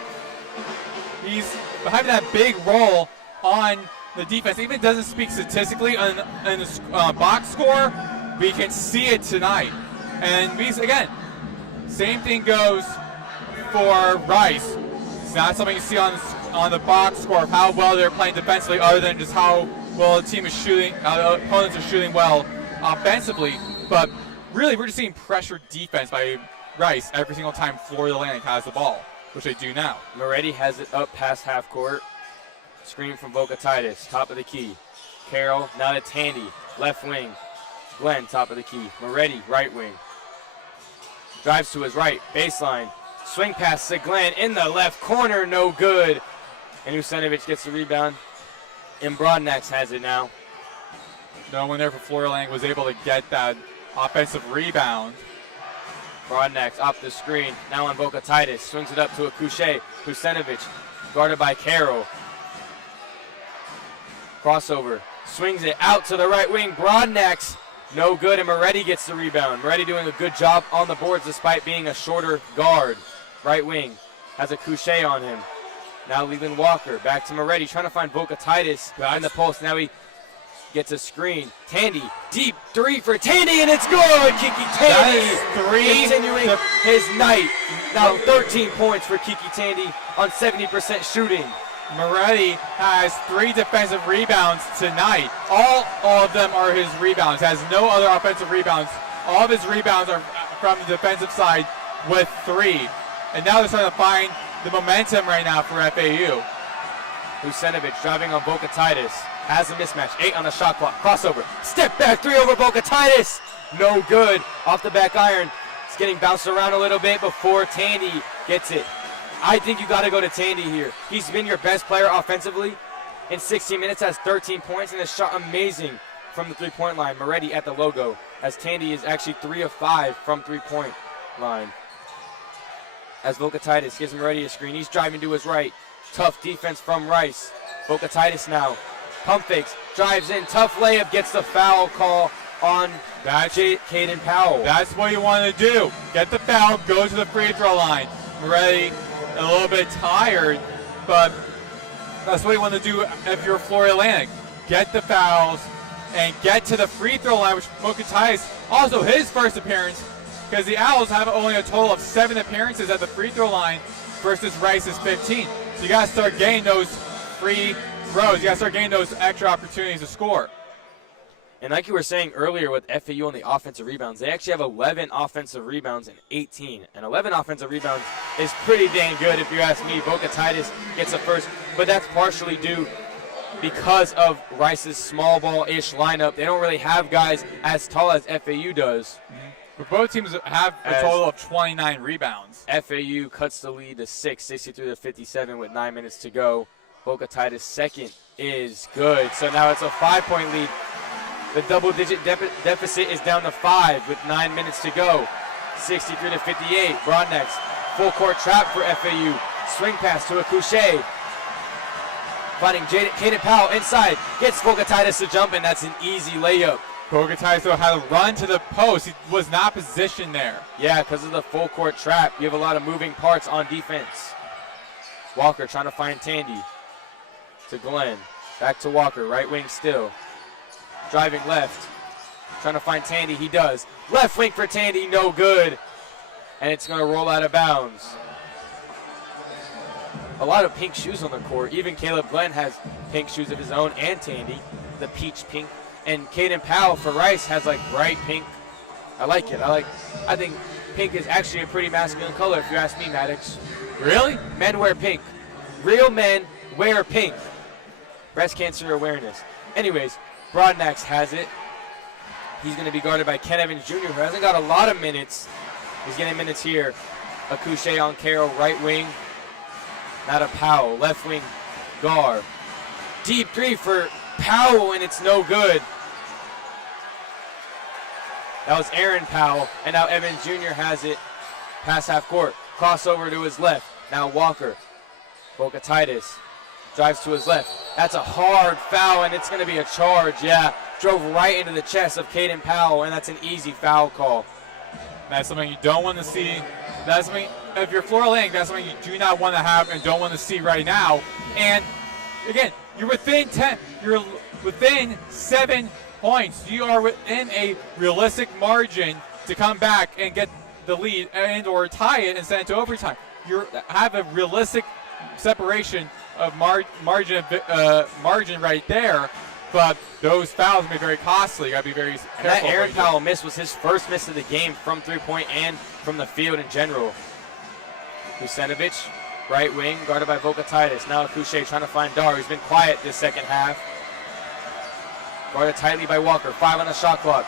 he's having that big role on the defense. Even doesn't speak statistically on the box score, but you can see it tonight. And again, same thing goes for Rice. It's not something you see on the box score of how well they're playing defensively, other than just how well the team is shooting, the opponents are shooting well offensively. But really, we're just seeing pressure defense by Rice every single time Florida Atlantic has the ball, which they do now. Moretti has it up past half court. Screen from Vocatitis, top of the key. Carroll, now to Tandy, left wing. Glenn, top of the key. Moretti, right wing. Drives to his right, baseline. Swing pass to Glenn in the left corner, no good. And Husenovic gets the rebound. And Broadnax has it now. No one there for Florida Atlantic was able to get that offensive rebound. Broadnax off the screen, now on Vocatitis. Swings it up to Akuche. Husenovic, guarded by Carroll. Crossover, swings it out to the right wing. Broadnax, no good, and Moretti gets the rebound. Moretti doing a good job on the boards despite being a shorter guard. Right wing has a Couche on him. Now Leland Walker back to Moretti, trying to find Vocatitis behind the post. Now he gets a screen. Tandy, deep 3 for Tandy, and it's good! Kiki Tandy continuing his night. Now 13 points for Kiki Tandy on 70% shooting. Moretti has 3 defensive rebounds tonight. All of them are his rebounds. Has no other offensive rebounds. All of his rebounds are from the defensive side with 3. And now they're starting to find the momentum right now for FAU. Husenovic driving on Vocatitis. Has a mismatch. 8 on the shot clock. Crossover. Step back 3 over Vocatitis. No good. Off the back iron. It's getting bounced around a little bit before Tandy gets it. I think you got to go to Tandy here. He's been your best player offensively. In 16 minutes, has 13 points and has shot amazing from the three-point line. Moretti at the logo, as Tandy is actually 3 of 5 from three-point line. As Vocatitis gives Moretti a screen, he's driving to his right. Tough defense from Rice. Vocatitis now. Pump fakes, drives in, tough layup, gets the foul call on Caden Powell. That's what you want to do. Get the foul, go to the free throw line. Moretti a little bit tired, but that's what you want to do if you're Florida Atlantic. Get the fouls and get to the free throw line, which Vocatitis, also his first appearance, because the Owls have only a total of 7 appearances at the free throw line versus Rice's 15. So you got to start getting those free throws. You got to start getting those extra opportunities to score. And like you were saying earlier with FAU on the offensive rebounds, they actually have 11 offensive rebounds and 18. And 11 offensive rebounds is pretty dang good if you ask me. Boca Titus gets a first, but that's partially due because of Rice's small ball-ish lineup. They don't really have guys as tall as FAU does. But both teams have a total of 29 rebounds. FAU cuts the lead to 6, 63-57 with 9 minutes to go. Boca Titus second is good. So now it's a 5-point lead. The double-digit deficit is down to 5 with 9 minutes to go. 63-58. Broadnex, full court trap for FAU. Swing pass to Akuche. Finding Caden Pyle inside. Gets Boca Titus to jump, and that's an easy layup. Boca Titus had to run to the post. He was not positioned there. Yeah, because of the full court trap. You have a lot of moving parts on defense. Walker trying to find Tandy. To Glenn. Back to Walker. Right wing still. Driving left. Trying to find Tandy. He does. Left wing for Tandy. No good. And it's going to roll out of bounds. A lot of pink shoes on the court. Even Caleb Glenn has pink shoes of his own, and Tandy. The peach pink. And Caden Pyle for Rice has like bright pink. I like it. I think pink is actually a pretty masculine color if you ask me, Maddox. Really? Men wear pink. Real men wear pink. Breast cancer awareness. Anyways, Broadnex has it. He's going to be guarded by Ken Evans Jr., who hasn't got a lot of minutes. He's getting minutes here. Akuche on Carroll, right wing. Not a Powell, left wing, Gar. Deep three for Powell, and it's no good. That was Aaron Powell, and now Evans Jr. has it. Pass half court, crossover to his left. Now Walker, Boca Titus, drives to his left. That's a hard foul, and it's going to be a charge, yeah. Drove right into the chest of Caden Powell, and that's an easy foul call. That's something you don't want to see. That's something, if you're Florida Atlantic, that's something you do not want to have and don't want to see right now. And again, you're within 10. You're within 7 points. You are within a realistic margin to come back and get the lead and or tie it and send it to overtime. You have a realistic separation of margin right there. But those fouls may be very costly. You got to be very careful. And that Aaron Powell miss was his first miss of the game from three-point and from the field in general. Kusenovic, right wing, guarded by Boca Titus. Now Akuche trying to find Dar, who's been quiet this second half. Guarded tightly by Walker. 5 on the shot clock.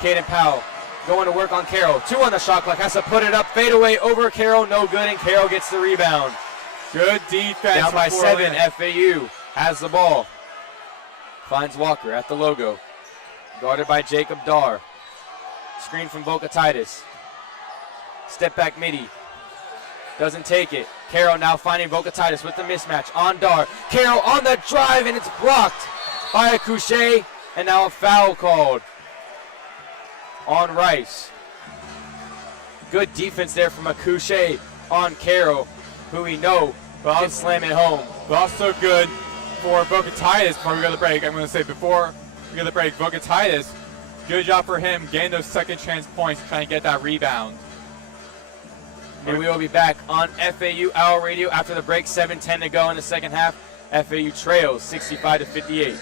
Caden Powell going to work on Carroll. 2 on the shot clock. Has to put it up. Fade away over Carroll. No good, and Carroll gets the rebound. Good defense. Down by 7. FAU has the ball. Finds Walker at the logo. Guarded by Jacob Dar. Screen from Boca Titus. Step back midi. Doesn't take it. Carroll now finding Boca Titus with the mismatch on Dar. Carroll on the drive, and it's blocked by Akuche. And now a foul called on Rice. Good defense there from Akuche on Carroll, who we know can slam it home. But also good for Boca Titus before we go to the break. I'm going to say before we go to the break, Boca Titus, good job for him getting those second chance points, trying to get that rebound. And we will be back on FAU Hour Radio after the break. 7:10 to go in the second half. FAU trails 65-58.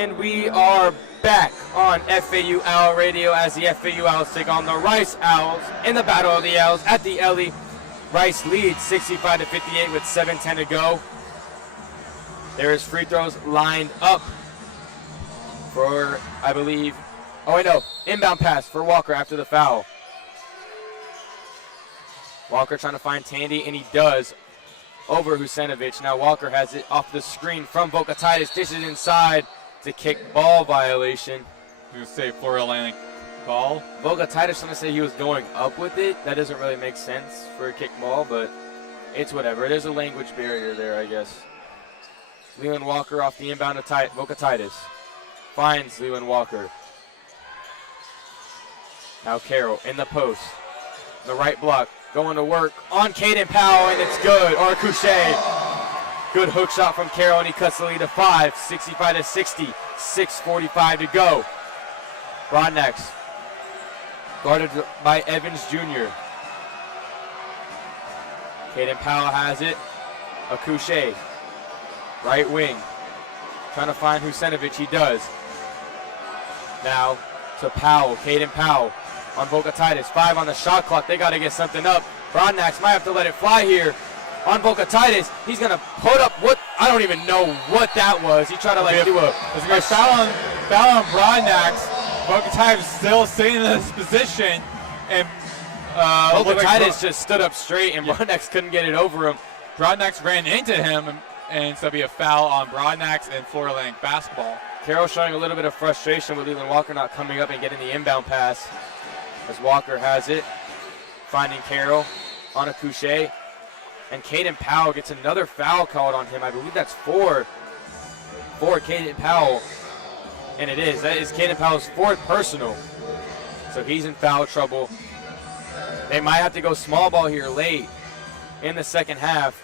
And we are back on FAU Owl Radio as the FAU Owls take on the Rice Owls in the Battle of the Owls at the Ellie. Rice leads 65-58 with 7:10 to go. There is free throws lined up for, I believe, inbound pass for Walker after the foul. Walker trying to find Tandy, and he does, over Husenovic. Now Walker has it off the screen from Vocatitis, dishes inside. It's a kick ball violation. You say Florida Atlantic ball. Vocatitis trying to say he was going up with it. That doesn't really make sense for a kick ball, but it's whatever. There's a language barrier there, I guess. Leland Walker off the inbound to Vocatitis. Finds Leland Walker. Now Carroll in the post. The right block. Going to work on Caden Pyle, and it's good. Or Couché. Good hook shot from Carroll, and he cuts the lead to 5, 65-60, 6:45 to go. Broadnex, guarded by Evans Jr. Caden Pyle has it. A Couché, right wing, trying to find Husenovic. He does. Now to Powell, Caden Powell. On Vocatitis, 5 on the shot clock. They got to get something up. Broadnax might have to let it fly here. On Vocatitis, he's going to put up what, I don't even know what that was. He tried to do a foul on Broadnax. Vocatitis still sitting in this position, and Vocatitis just stood up straight, and Broadnax couldn't get it over him. Broadnax ran into him, and so it'll be a foul on Broadnax and Florida Atlantic basketball. Carroll showing a little bit of frustration with Leland Walker not coming up and getting the inbound pass. As Walker has it, finding Carroll on a Couché. And Caden Powell gets another foul called on him. I believe that's for Caden Powell. And it is. That is Caden Powell's 4th personal. So he's in foul trouble. They might have to go small ball here late in the second half.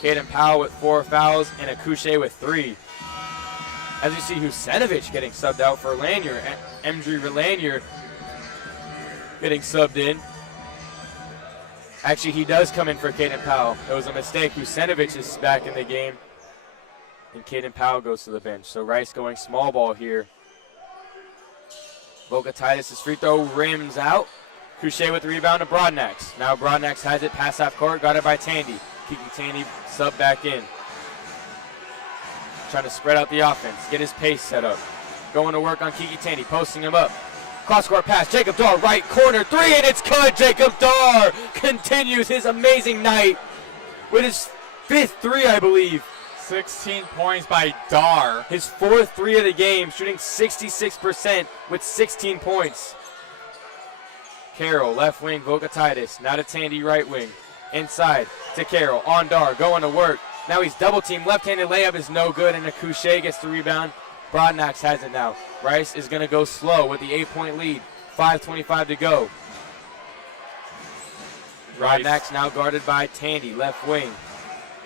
Caden Powell with 4 fouls and a Couché with 3. As you see, Husenovic getting subbed out for Lanier. Emdri Lanier getting subbed in. Actually, he does come in for Caden Powell. It was a mistake. Husenovic is back in the game. And Caden Powell goes to the bench. So Rice going small ball here. Vocatitis' free throw rims out. Couché with the rebound to Broadnax. Now Broadnax has it past half court, got it by Tandy. Kiki Tandy sub back in. Trying to spread out the offense, get his pace set up. Going to work on Kiki Tandy, posting him up. Cross-court pass, Jacob Dar, right corner, 3, and it's good. Jacob Dar continues his amazing night with his 5th 3, I believe. 16 points by Dar. His 4th 3 of the game, shooting 66% with 16 points. Carroll, left wing, Vocatitis, now to Tandy, right wing. Inside to Carroll, on Dar, going to work. Now he's double teamed. Left-handed layup is no good, and a Couché gets the rebound. Broadnax has it now. Rice is going to go slow with the 8-point lead. 5:25 to go. Broadnax now guarded by Tandy, left wing.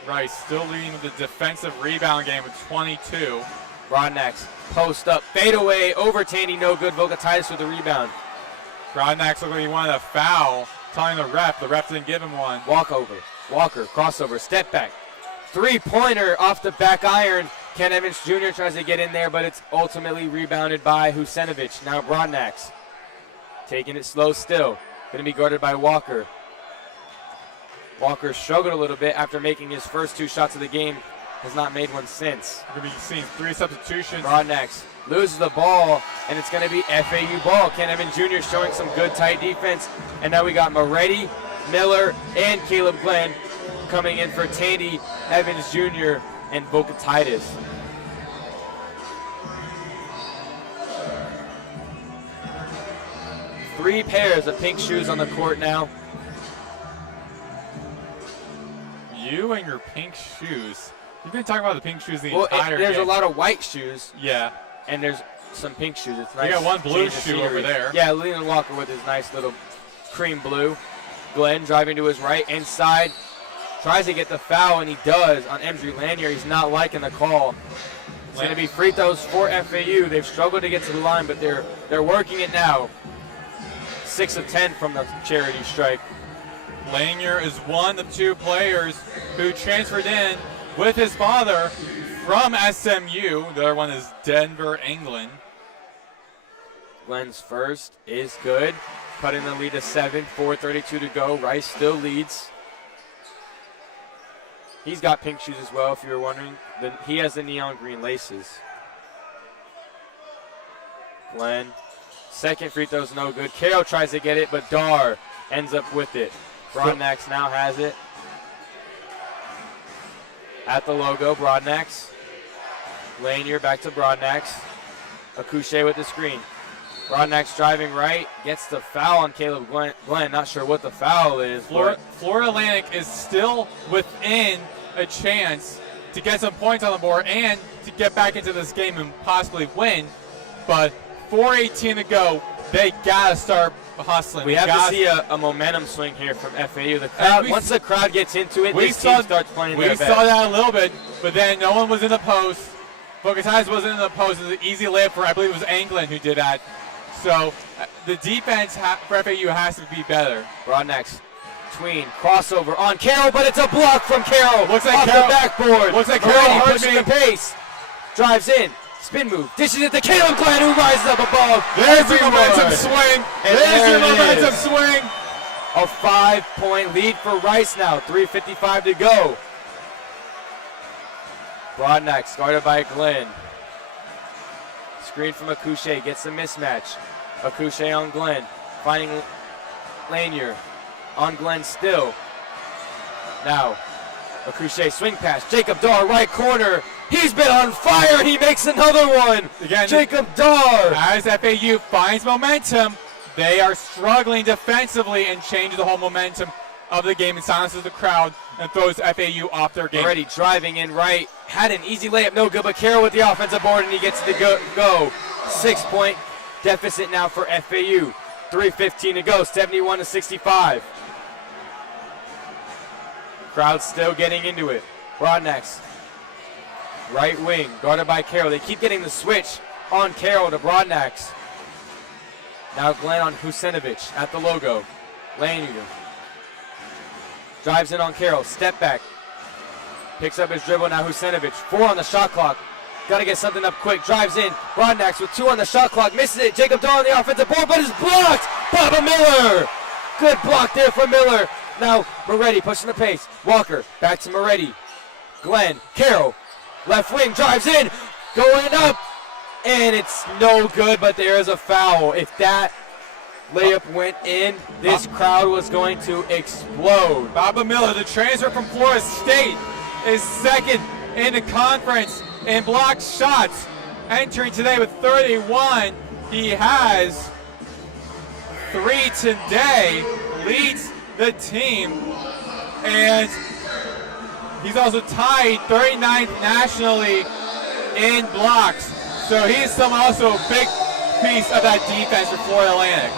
Rice still leading the defensive rebound game with 22. Broadnax post up, fade away over Tandy, no good. Vocatitis with the rebound. Broadnax looked like he wanted a foul, telling the ref didn't give him one. Walker, crossover, step back. 3-pointer off the back iron. Ken Evans Jr. tries to get in there, but it's ultimately rebounded by Husenovic. Now Broadnax taking it slow still. Going to be guarded by Walker. Walker struggled a little bit after making his first 2 shots of the game. Has not made one since. We're going to be seeing 3 substitutions. Broadnax loses the ball, and it's going to be FAU ball. Ken Evans Jr. showing some good tight defense. And now we got Moretti, Miller, and Caleb Glenn coming in for Tandy, Evans Jr., and Vocatitis. Three pairs of pink shoes on the court now. You and your pink shoes. You've been talking about the pink shoes the entire game. There's a lot of white shoes. Yeah. And there's some pink shoes. It's nice. You got one blue shoe over there. Yeah, Leland Walker with his nice little cream blue. Glenn driving to his right, inside. Tries to get the foul, and he does on Emdri Lanier. He's not liking the call. It's going to be free throws for FAU. They've struggled to get to the line, but they're working it now. 6 of 10 from the charity strike. Lanier is one of 2 players who transferred in with his father from SMU. The other one is Denver, England. Glenn's first is good. Cutting the lead to 7, 4:32 to go. Rice still leads. He's got pink shoes as well, if you were wondering. He has the neon green laces. Glenn, second free throw's no good. Carroll tries to get it, but Dar ends up with it. Broadnax now has it. At the logo, Broadnax. Lanier back to Broadnax. Akuche with the screen. Broadnax driving right, gets the foul on Caleb Glenn. Not sure what the foul is. Florida Atlantic is still within a chance to get some points on the board and to get back into this game and possibly win. But 4:18 to go, they gotta start hustling. We have to see a momentum swing here from FAU. The crowd, once the crowd gets into it, this team starts playing their best. We saw that a little bit, but then no one was in the post. Bocatiz wasn't in the post. It was an easy layup for, I believe it was Anglin who did that. So the defense for FAU has to be better. Broadnax, tween, crossover on Carroll, but it's a block from Carroll. Looks like off Carroll, the backboard. Looks like Carroll pushing the pace. Drives in, spin move, dishes it to Caleb Glenn, who rises up above. There's your momentum swing. There's your momentum swing. A 5-point lead for Rice now. 3:55 to go. Broadnax guarded by Glenn. Screen from Akuche, gets the mismatch. Akuche on Glenn, finding Lanier. On Glenn still. Now, Akuche swing pass. Jacob Dar, right corner. He's been on fire, and he makes another one. Again, Jacob Dar. As FAU finds momentum, they are struggling defensively and changes the whole momentum of the game and silences the crowd and throws FAU off their game. Already driving in right. Had an easy layup, no good, but Carroll with the offensive board, and he gets to go. 6-point deficit now for FAU. 3:15 to go, 71-65. Crowd still getting into it. Broadnax, right wing, guarded by Carroll. They keep getting the switch on Carroll to Broadnax. Now Glenn on Husenovic at the logo. Lanier drives in on Carroll, step back. Picks up his dribble, now Husenovic. 4 on the shot clock. Got to get something up quick. Drives in. Broadnax with 2 on the shot clock. Misses it. Jacob Dar on the offensive board, but is blocked. Baba Miller. Good block there from Miller. Now Moretti pushing the pace. Walker back to Moretti. Glenn, Carroll, left wing, drives in. Going up. And it's no good, but there is a foul. If that layup went in, this crowd was going to explode. Baba Miller, the transfer from Florida State, is second in the conference in blocked shots. Entering today with 31. He has 3 today, leads the team, and he's also tied 39th nationally in blocks. So he's also a big piece of that defense for Florida Atlantic.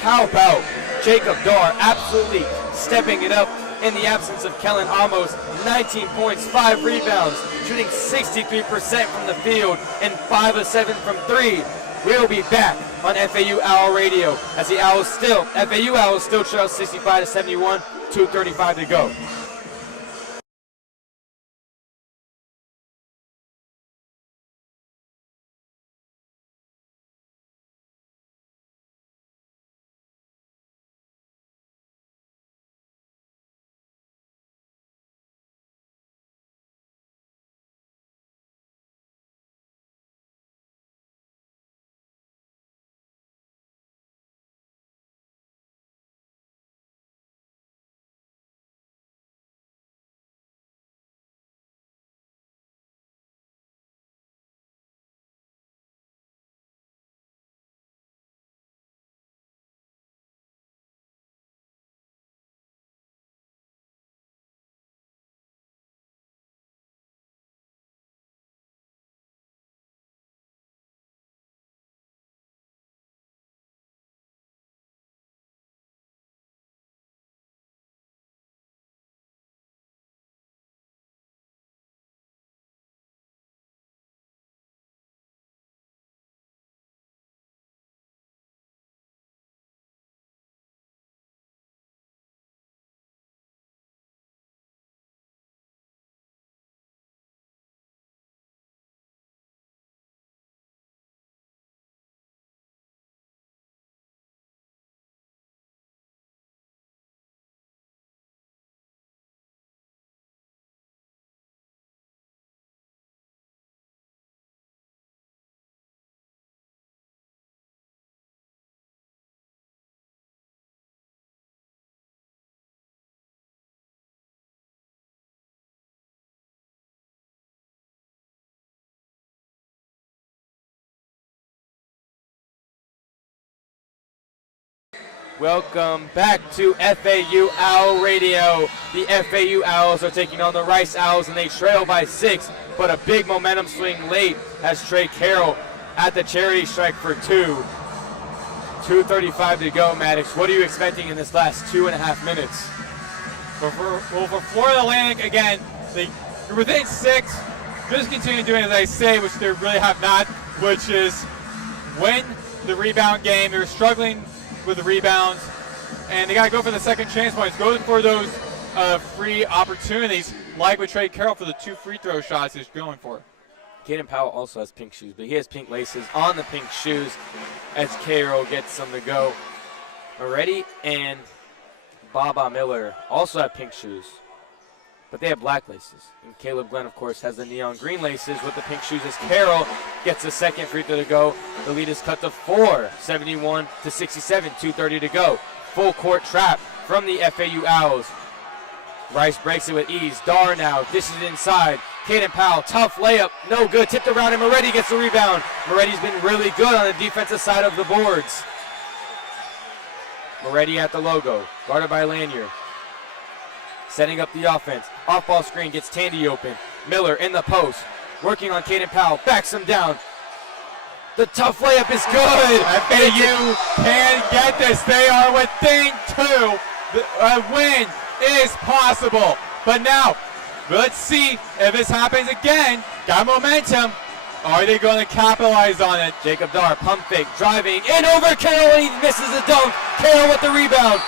How about Jacob Dar absolutely stepping it up in the absence of Kellen Amos. 19 points, 5 rebounds, shooting 63% from the field and 5 of 7 from 3. We'll be back on FAU Owl Radio as the FAU Owls still trail 65-71, 2:35 to go. Welcome back to FAU Owl Radio. The FAU Owls are taking on the Rice Owls, and they trail by 6, but a big momentum swing late has Trey Carroll at the charity strike for 2. 2:35 to go, Maddox. What are you expecting in this last 2.5 minutes? For Florida Atlantic, again, they're within 6. Just continue doing as I say, which they really have not, which is win the rebound game. They're struggling with the rebounds, and they got to go for the second chance points. Go for those free opportunities, like with Trey Carroll for the 2 free throw shots he's going for. Caden Pyle also has pink shoes, but he has pink laces on the pink shoes as Carroll gets them to go. Moretti and Baba Miller also have pink shoes, but they have black laces. And Caleb Glenn, of course, has the neon green laces with the pink shoes as Carroll gets the second free throw to go. The lead is cut to 4, 71 to 67, 2:30 to go. Full court trap from the FAU Owls. Rice breaks it with ease. Dar now dishes it inside. Caden Powell, tough layup, no good. Tipped around and Moretti gets the rebound. Moretti's been really good on the defensive side of the boards. Moretti at the logo, guarded by Lanier. Setting up the offense. Off-ball screen gets Tandy open. Miller in the post. Working on Caden Powell. Backs him down. The tough layup is good. FAU can get this. They are within 2. A win is possible. But now, let's see if this happens again. Got momentum. Are they going to capitalize on it? Jacob Dar, pump fake, driving in over Carroll, and he misses the dunk. Carroll with the rebound.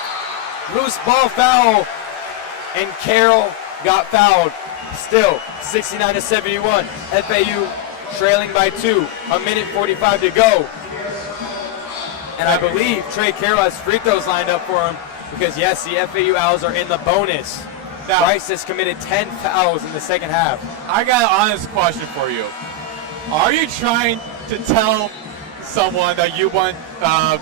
Loose ball foul. And Carroll got fouled. Still, 69 to 71. FAU trailing by 2. 1:45 to go. And I believe Trey Carroll has free throws lined up for him because, yes, the FAU Owls are in the bonus. Now, Rice has committed 10 fouls in the second half. I got an honest question for you. Are you trying to tell someone that you want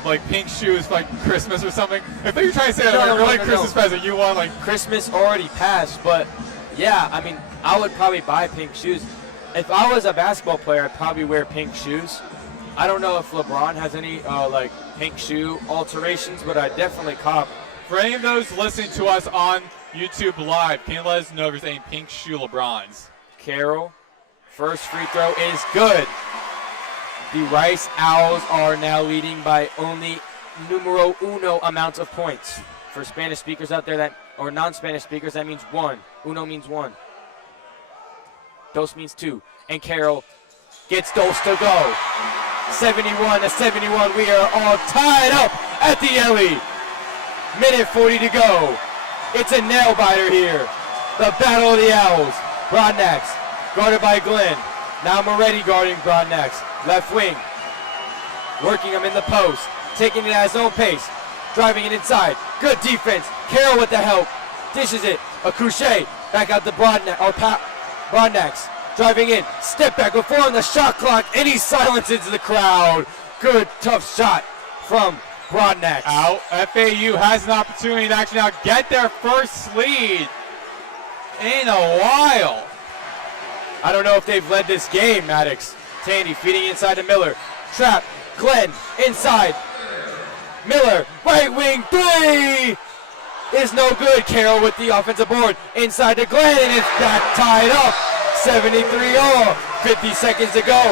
like pink shoes for like Christmas or something? If you're trying to say Christmas present, you want like Christmas already passed, but yeah, I mean, I would probably buy pink shoes. If I was a basketball player, I'd probably wear pink shoes. I don't know if LeBron has any like pink shoe alterations, but I definitely cop. For any of those listening to us on YouTube Live, can you let us know if there's any pink shoe LeBrons? Carroll, first free throw is good. The Rice Owls are now leading by only numero uno amounts of points. For Spanish speakers out there or non-Spanish speakers, that means 1. Uno means 1. Dos means 2. And Carroll gets dos to go. 71 to 71. We are all tied up at the Ellie. 1:40 to go. It's a nail biter here. The battle of the Owls. Broadnax guarded by Glenn. Now Moretti guarding Broadnax. Left wing. Working him in the post. Taking it at his own pace. Driving it inside. Good defense. Carroll with the help. Dishes it. A crochet. Back out to Broadnax. Driving in. Step back before on the shot clock. And he silences the crowd. Good tough shot from Broadnax. Out. FAU has an opportunity to actually now get their first lead in a while. I don't know if they've led this game, Maddox. Tandy feeding inside to Miller. Trap. Glenn inside. Miller, right wing 3 is no good. Carroll with the offensive board. Inside to Glenn, and it's got tied up. 73 all. 50 seconds to go.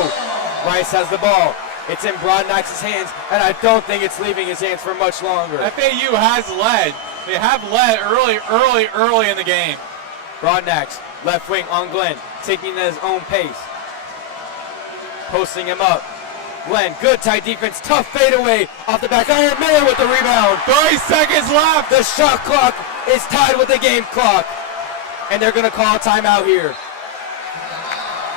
Rice has the ball. It's in Broadnax's hands, and I don't think it's leaving his hands for much longer. FAU has led. They have led early in the game. Broadnax, left wing on Glenn, taking it at his own pace. Posting him up. Glenn, good tight defense, tough fadeaway off the back iron. Miller with the rebound. 30 seconds left. The shot clock is tied with the game clock. And they're going to call a timeout here.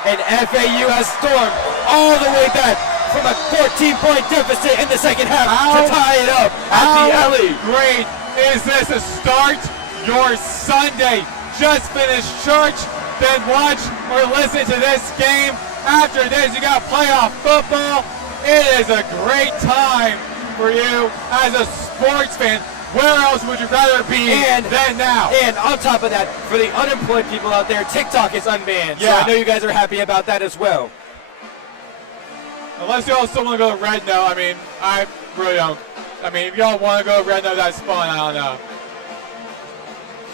And FAU has stormed all the way back from a 14-point deficit in the second half to tie it up at the Ellie. Great is this to start your Sunday. Just finished church, then watch or listen to this game. After this, you got playoff football. It is a great time for you as a sports fan. Where else would you rather be than now? And on top of that, for the unemployed people out there, TikTok is unbanned. Yeah. So I know you guys are happy about that as well. Unless you all still want to go to red, no. I mean, I really don't I mean, if y'all want to go red nose, that's fun. I don't know.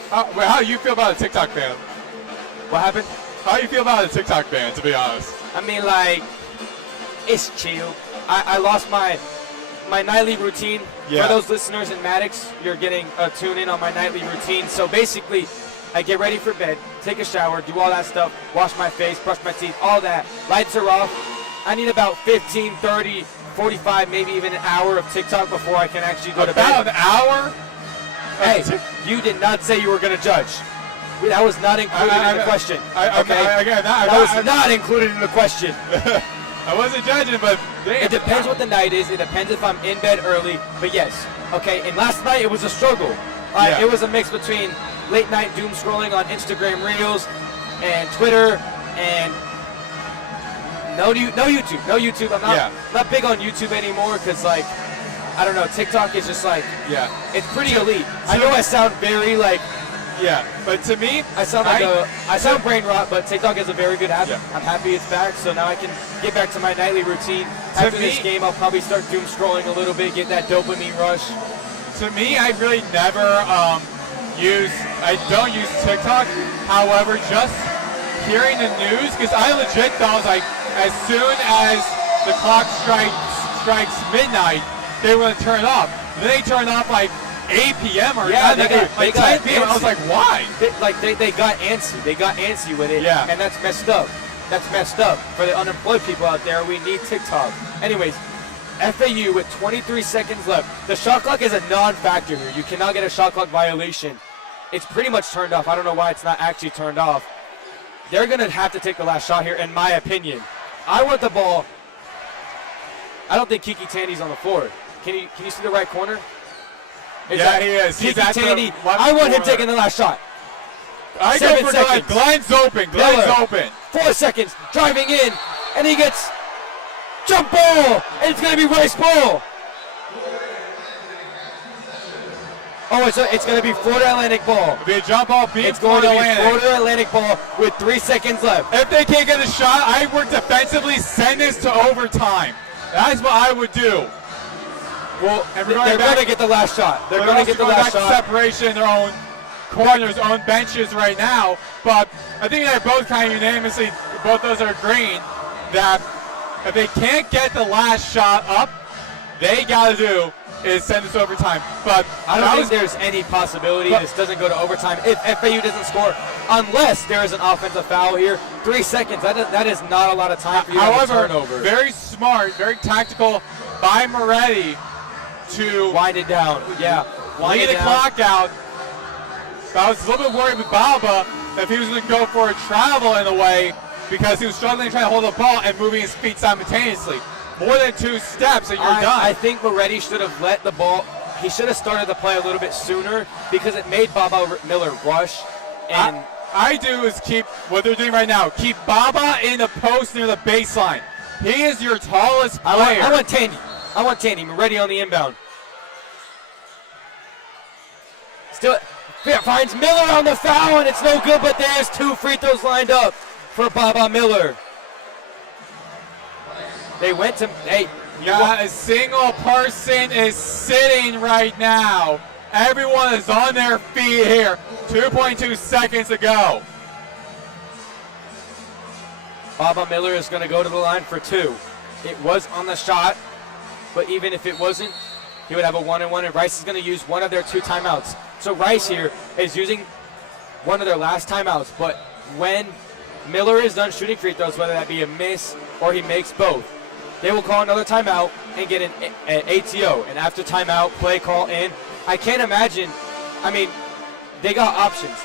How do you feel about a TikTok ban? What happened? How do you feel about a TikTok ban, to be honest? I mean, like, it's chill. I lost my nightly routine. Yeah. For those listeners in Maddox, you're getting a tune in on my nightly routine. So basically, I get ready for bed, take a shower, do all that stuff, wash my face, brush my teeth, all that. Lights are off. I need about 15, 30, 45, maybe even an hour of TikTok before I can actually go to bed. About an hour? Hey, you did not say you were going to judge. That was not included in the question. That was not included in the question. I wasn't judging, but damn. It depends what the night is. It depends if I'm in bed early. But yes, okay. And last night it was a struggle. Yeah. It was a mix between late night doom scrolling on Instagram Reels and Twitter and no YouTube. I'm not big on YouTube anymore because like I don't know. TikTok is just like it's pretty elite. I know I sound very like. Yeah, but to me, I sound brain rot, but TikTok is a very good app. Yeah. I'm happy it's back, so now I can get back to my nightly routine. After this game, I'll probably start doom scrolling a little bit, get that dopamine rush. To me, I really never I don't use TikTok. However, just hearing the news, because I legit thought like as soon as the clock strikes midnight, they were gonna turn it off. Then they turned off like 8 p.m. or they got 10 p.m. I was like, why? They got antsy. They got antsy with it. Yeah. And that's messed up. That's messed up. For the unemployed people out there, we need TikTok. Anyways, FAU with 23 seconds left. The shot clock is a non-factor here. You cannot get a shot clock violation. It's pretty much turned off. I don't know why it's not actually turned off. They're going to have to take the last shot here, in my opinion. I want the ball. I don't think Kiki Tandy's on the floor. Can you see the right corner? He is. Kiki Tandy. I want him taking the last shot. I go for Glenn. Glenn's open. Glenn's open. 4 seconds. Driving in. And he gets jump ball. And it's going to be Rice ball. Oh, it's going to be Florida Atlantic ball. It'll be a jump ball. It's going to be Florida Atlantic ball with 3 seconds left. If they can't get a shot, I would defensively send this to overtime. That's what I would do. Well, they're going to get the last shot. They're going to get the last shot. Separation in their own corners, own benches right now. But I think they're both kind of unanimously, both those are agreeing that if they can't get the last shot up, they got to do is send this overtime. But I don't think there's any possibility this doesn't go to overtime if FAU doesn't score, unless there is an offensive foul here. 3 seconds. That is not a lot of time for you to have a turnover. Very smart, very tactical by Moretti to wind it down. Yeah. Lay the clock out. I was a little bit worried with Baba if he was going to go for a travel in a way because he was struggling trying to hold the ball and moving his feet simultaneously. More than 2 steps and you're done. I think Moretti should have let the ball. He should have started the play a little bit sooner because it made Baba Miller rush. And I do is keep what they're doing right now. Keep Baba in the post near the baseline. He is your tallest player. I want Tandy. Moretti on the inbound. Still finds Miller on the foul, and it's no good, but there's 2 free throws lined up for Baba Miller. They went to, a single person is sitting right now. Everyone is on their feet here. 2.2 seconds to go. Baba Miller is going to go to the line for 2. It was on the shot, but even if it wasn't, he would have a 1-and-1, and Rice is going to use one of their 2 timeouts. So Rice here is using one of their last timeouts, but when Miller is done shooting free throws, whether that be a miss or he makes both, they will call another timeout and get an ATO, an after timeout play call in. I can't imagine. I mean, they got options.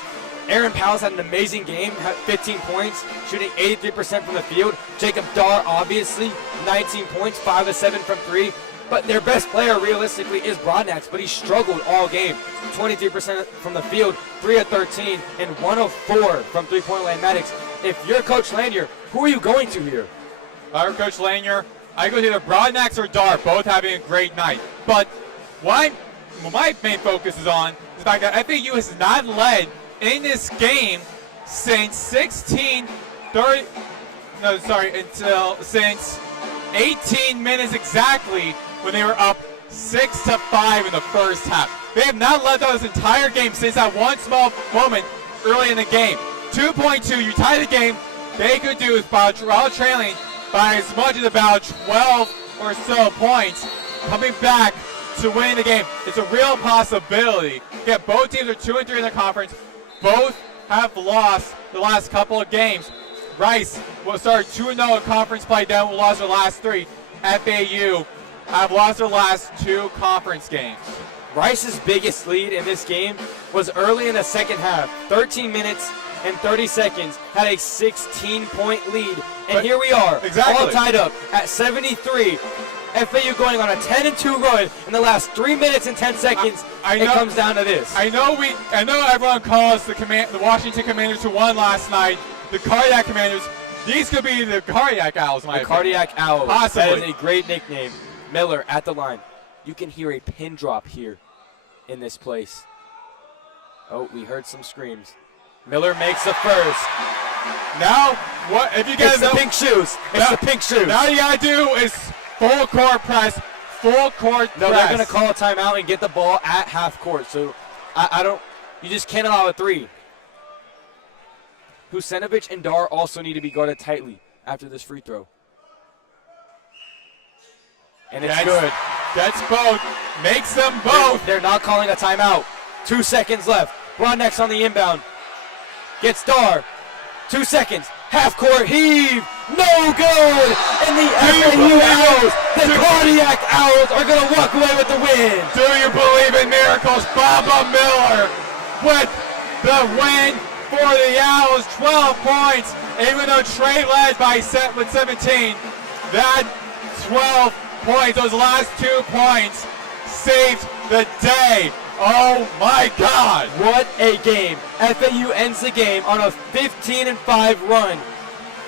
Aaron Powell's had an amazing game, had 15 points, shooting 83% from the field. Jacob Dar, obviously, 19 points, 5 of 7 from 3. But their best player, realistically, is Broadnax, but he struggled all game. 23% from the field, 3 of 13, and 1 of 4 from three-point line. Maddox, if you're Coach Lanier, who are you going to here? If I were Coach Lanier, I go to either Broadnax or Dar, both having a great night. But what my main focus is on is the fact that FAU has not led in this game since since 18 minutes exactly when they were up 6-5 in the first half. They have not led this entire game since that one small moment early in the game. 2.2, you tie the game. They could do is while trailing by as much as about 12 or so points, coming back to win the game. It's a real possibility. Again, both teams are 2-3 in the conference. Both have lost the last couple of games. Rice will start 2-0 in conference play, then will lost their last 3. FAU have lost their last 2 conference games. Rice's biggest lead in this game was early in the second half. 13 minutes and 30 seconds, had a 16-point lead. And here we are, all tied up at 73. FAU going on a 10-2 run in the last 3 minutes and 10 seconds. It comes down to this. I know everyone calls the Washington Commanders, who won last night, the Cardiac Commanders. These could be the Cardiac Owls, my opinion. Cardiac Owls. Possibly. That is a great nickname. Miller at the line. You can hear a pin drop here in this place. Oh, we heard some screams. Miller makes the first. Now, what if you guys the pink shoes? It's the pink shoes. Now you gotta do is full court press, full court press. No, they're gonna call a timeout and get the ball at half court. So I don't. You just can't allow a 3. Husenovich and Dar also need to be guarded tightly after this free throw. And it's good. Gets both. Makes them both. They're not calling a timeout. 2 seconds left. Broadneck's on the inbound. Gets Dar. 2 seconds. Half court heave. No good. And the FAU Owls, the Cardiac Owls, are going to walk away with the win. Do you believe in miracles? Baba Miller with the win for the Owls. 12 points. Even though Trey led with 17, that 12 points, those last 2 points, saved the day. Oh my God! What a game. FAU ends the game on a 15-5 run,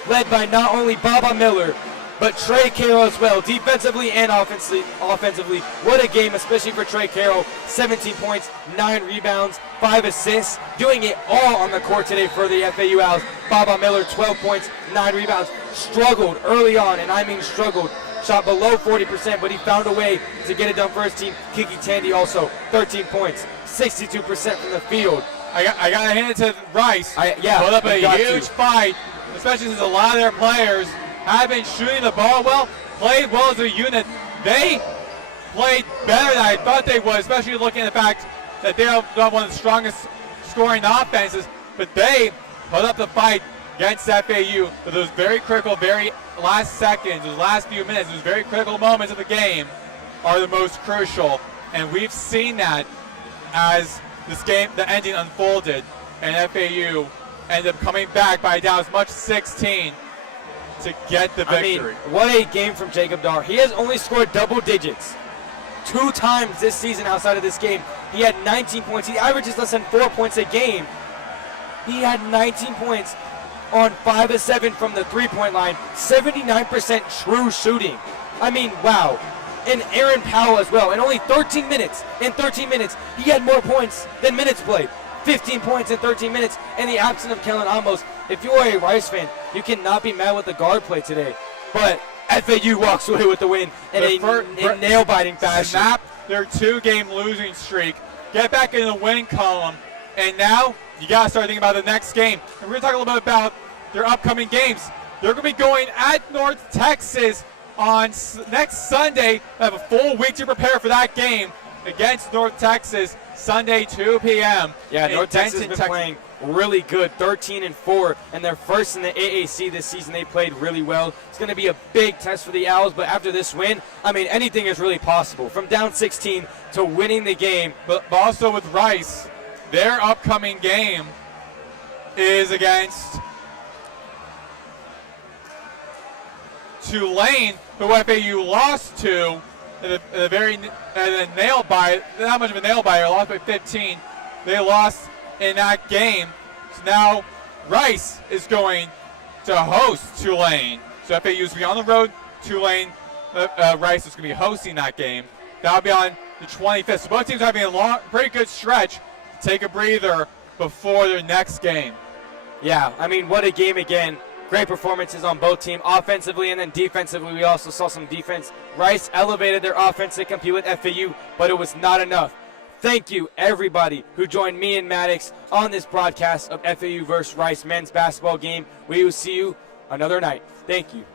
led by not only Baba Miller, but Trey Carroll as well, defensively and offensively. What a game, especially for Trey Carroll. 17 points, 9 rebounds, 5 assists, doing it all on the court today for the FAU Owls. Baba Miller, 12 points, 9 rebounds. Struggled early on, and I mean struggled. Shot below 40%, but he found a way to get it done for his team. Kiki Tandy also, 13 points, 62% from the field. I got to hand it to Rice. Put up a huge fight, especially since a lot of their players have been shooting the ball well, played well as a unit. They played better than I thought they would, especially looking at the fact that they are one of the strongest scoring offenses, but they put up the fight against FAU for those very critical, very last seconds, those last few minutes, those very critical moments of the game are the most crucial. And we've seen that as this game, the ending unfolded, and FAU ended up coming back by down as much as 16 to get the victory. I mean, what a game from Jacob Dar. He has only scored double digits 2 times this season outside of this game. He had 19 points. He averages less than 4 points a game. He had 19 points on 5 of 7 from the 3-point line, 79% true shooting. I mean, wow. And Aaron Pyle as well. In only 13 minutes, he had more points than minutes played. 15 points in 13 minutes in the absence of Kellen Amos. If you are a Rice fan, you cannot be mad with the guard play today. But FAU walks away with the win in a nail-biting fashion. Snap their 2-game losing streak, get back in the win column, and now you got to start thinking about the next game. And we're going to talk a little bit about their upcoming games. They're going to be going at North Texas on next Sunday. They have a full week to prepare for that game against North Texas, Sunday, 2 p.m. Yeah, North Texas has been playing really good, 13-4, and they're first in the AAC this season. They played really well. It's going to be a big test for the Owls, but after this win, I mean, anything is really possible. From down 16 to winning the game. But also with Rice, their upcoming game is against Tulane, who FAU lost to in a nail biter. Not much of a nail biter, lost by 15. They lost in that game. So now Rice is going to host Tulane. So FAU is going to be on the road. Tulane, Rice is going to be hosting that game. That'll be on the 25th. So both teams are having a pretty good stretch to take a breather before their next game. Yeah, I mean, what a game again. Great performances on both teams, offensively and then defensively. We also saw some defense. Rice elevated their offense to compete with FAU, but it was not enough. Thank you, everybody who joined me and Maddox on this broadcast of FAU versus Rice men's basketball game. We will see you another night. Thank you.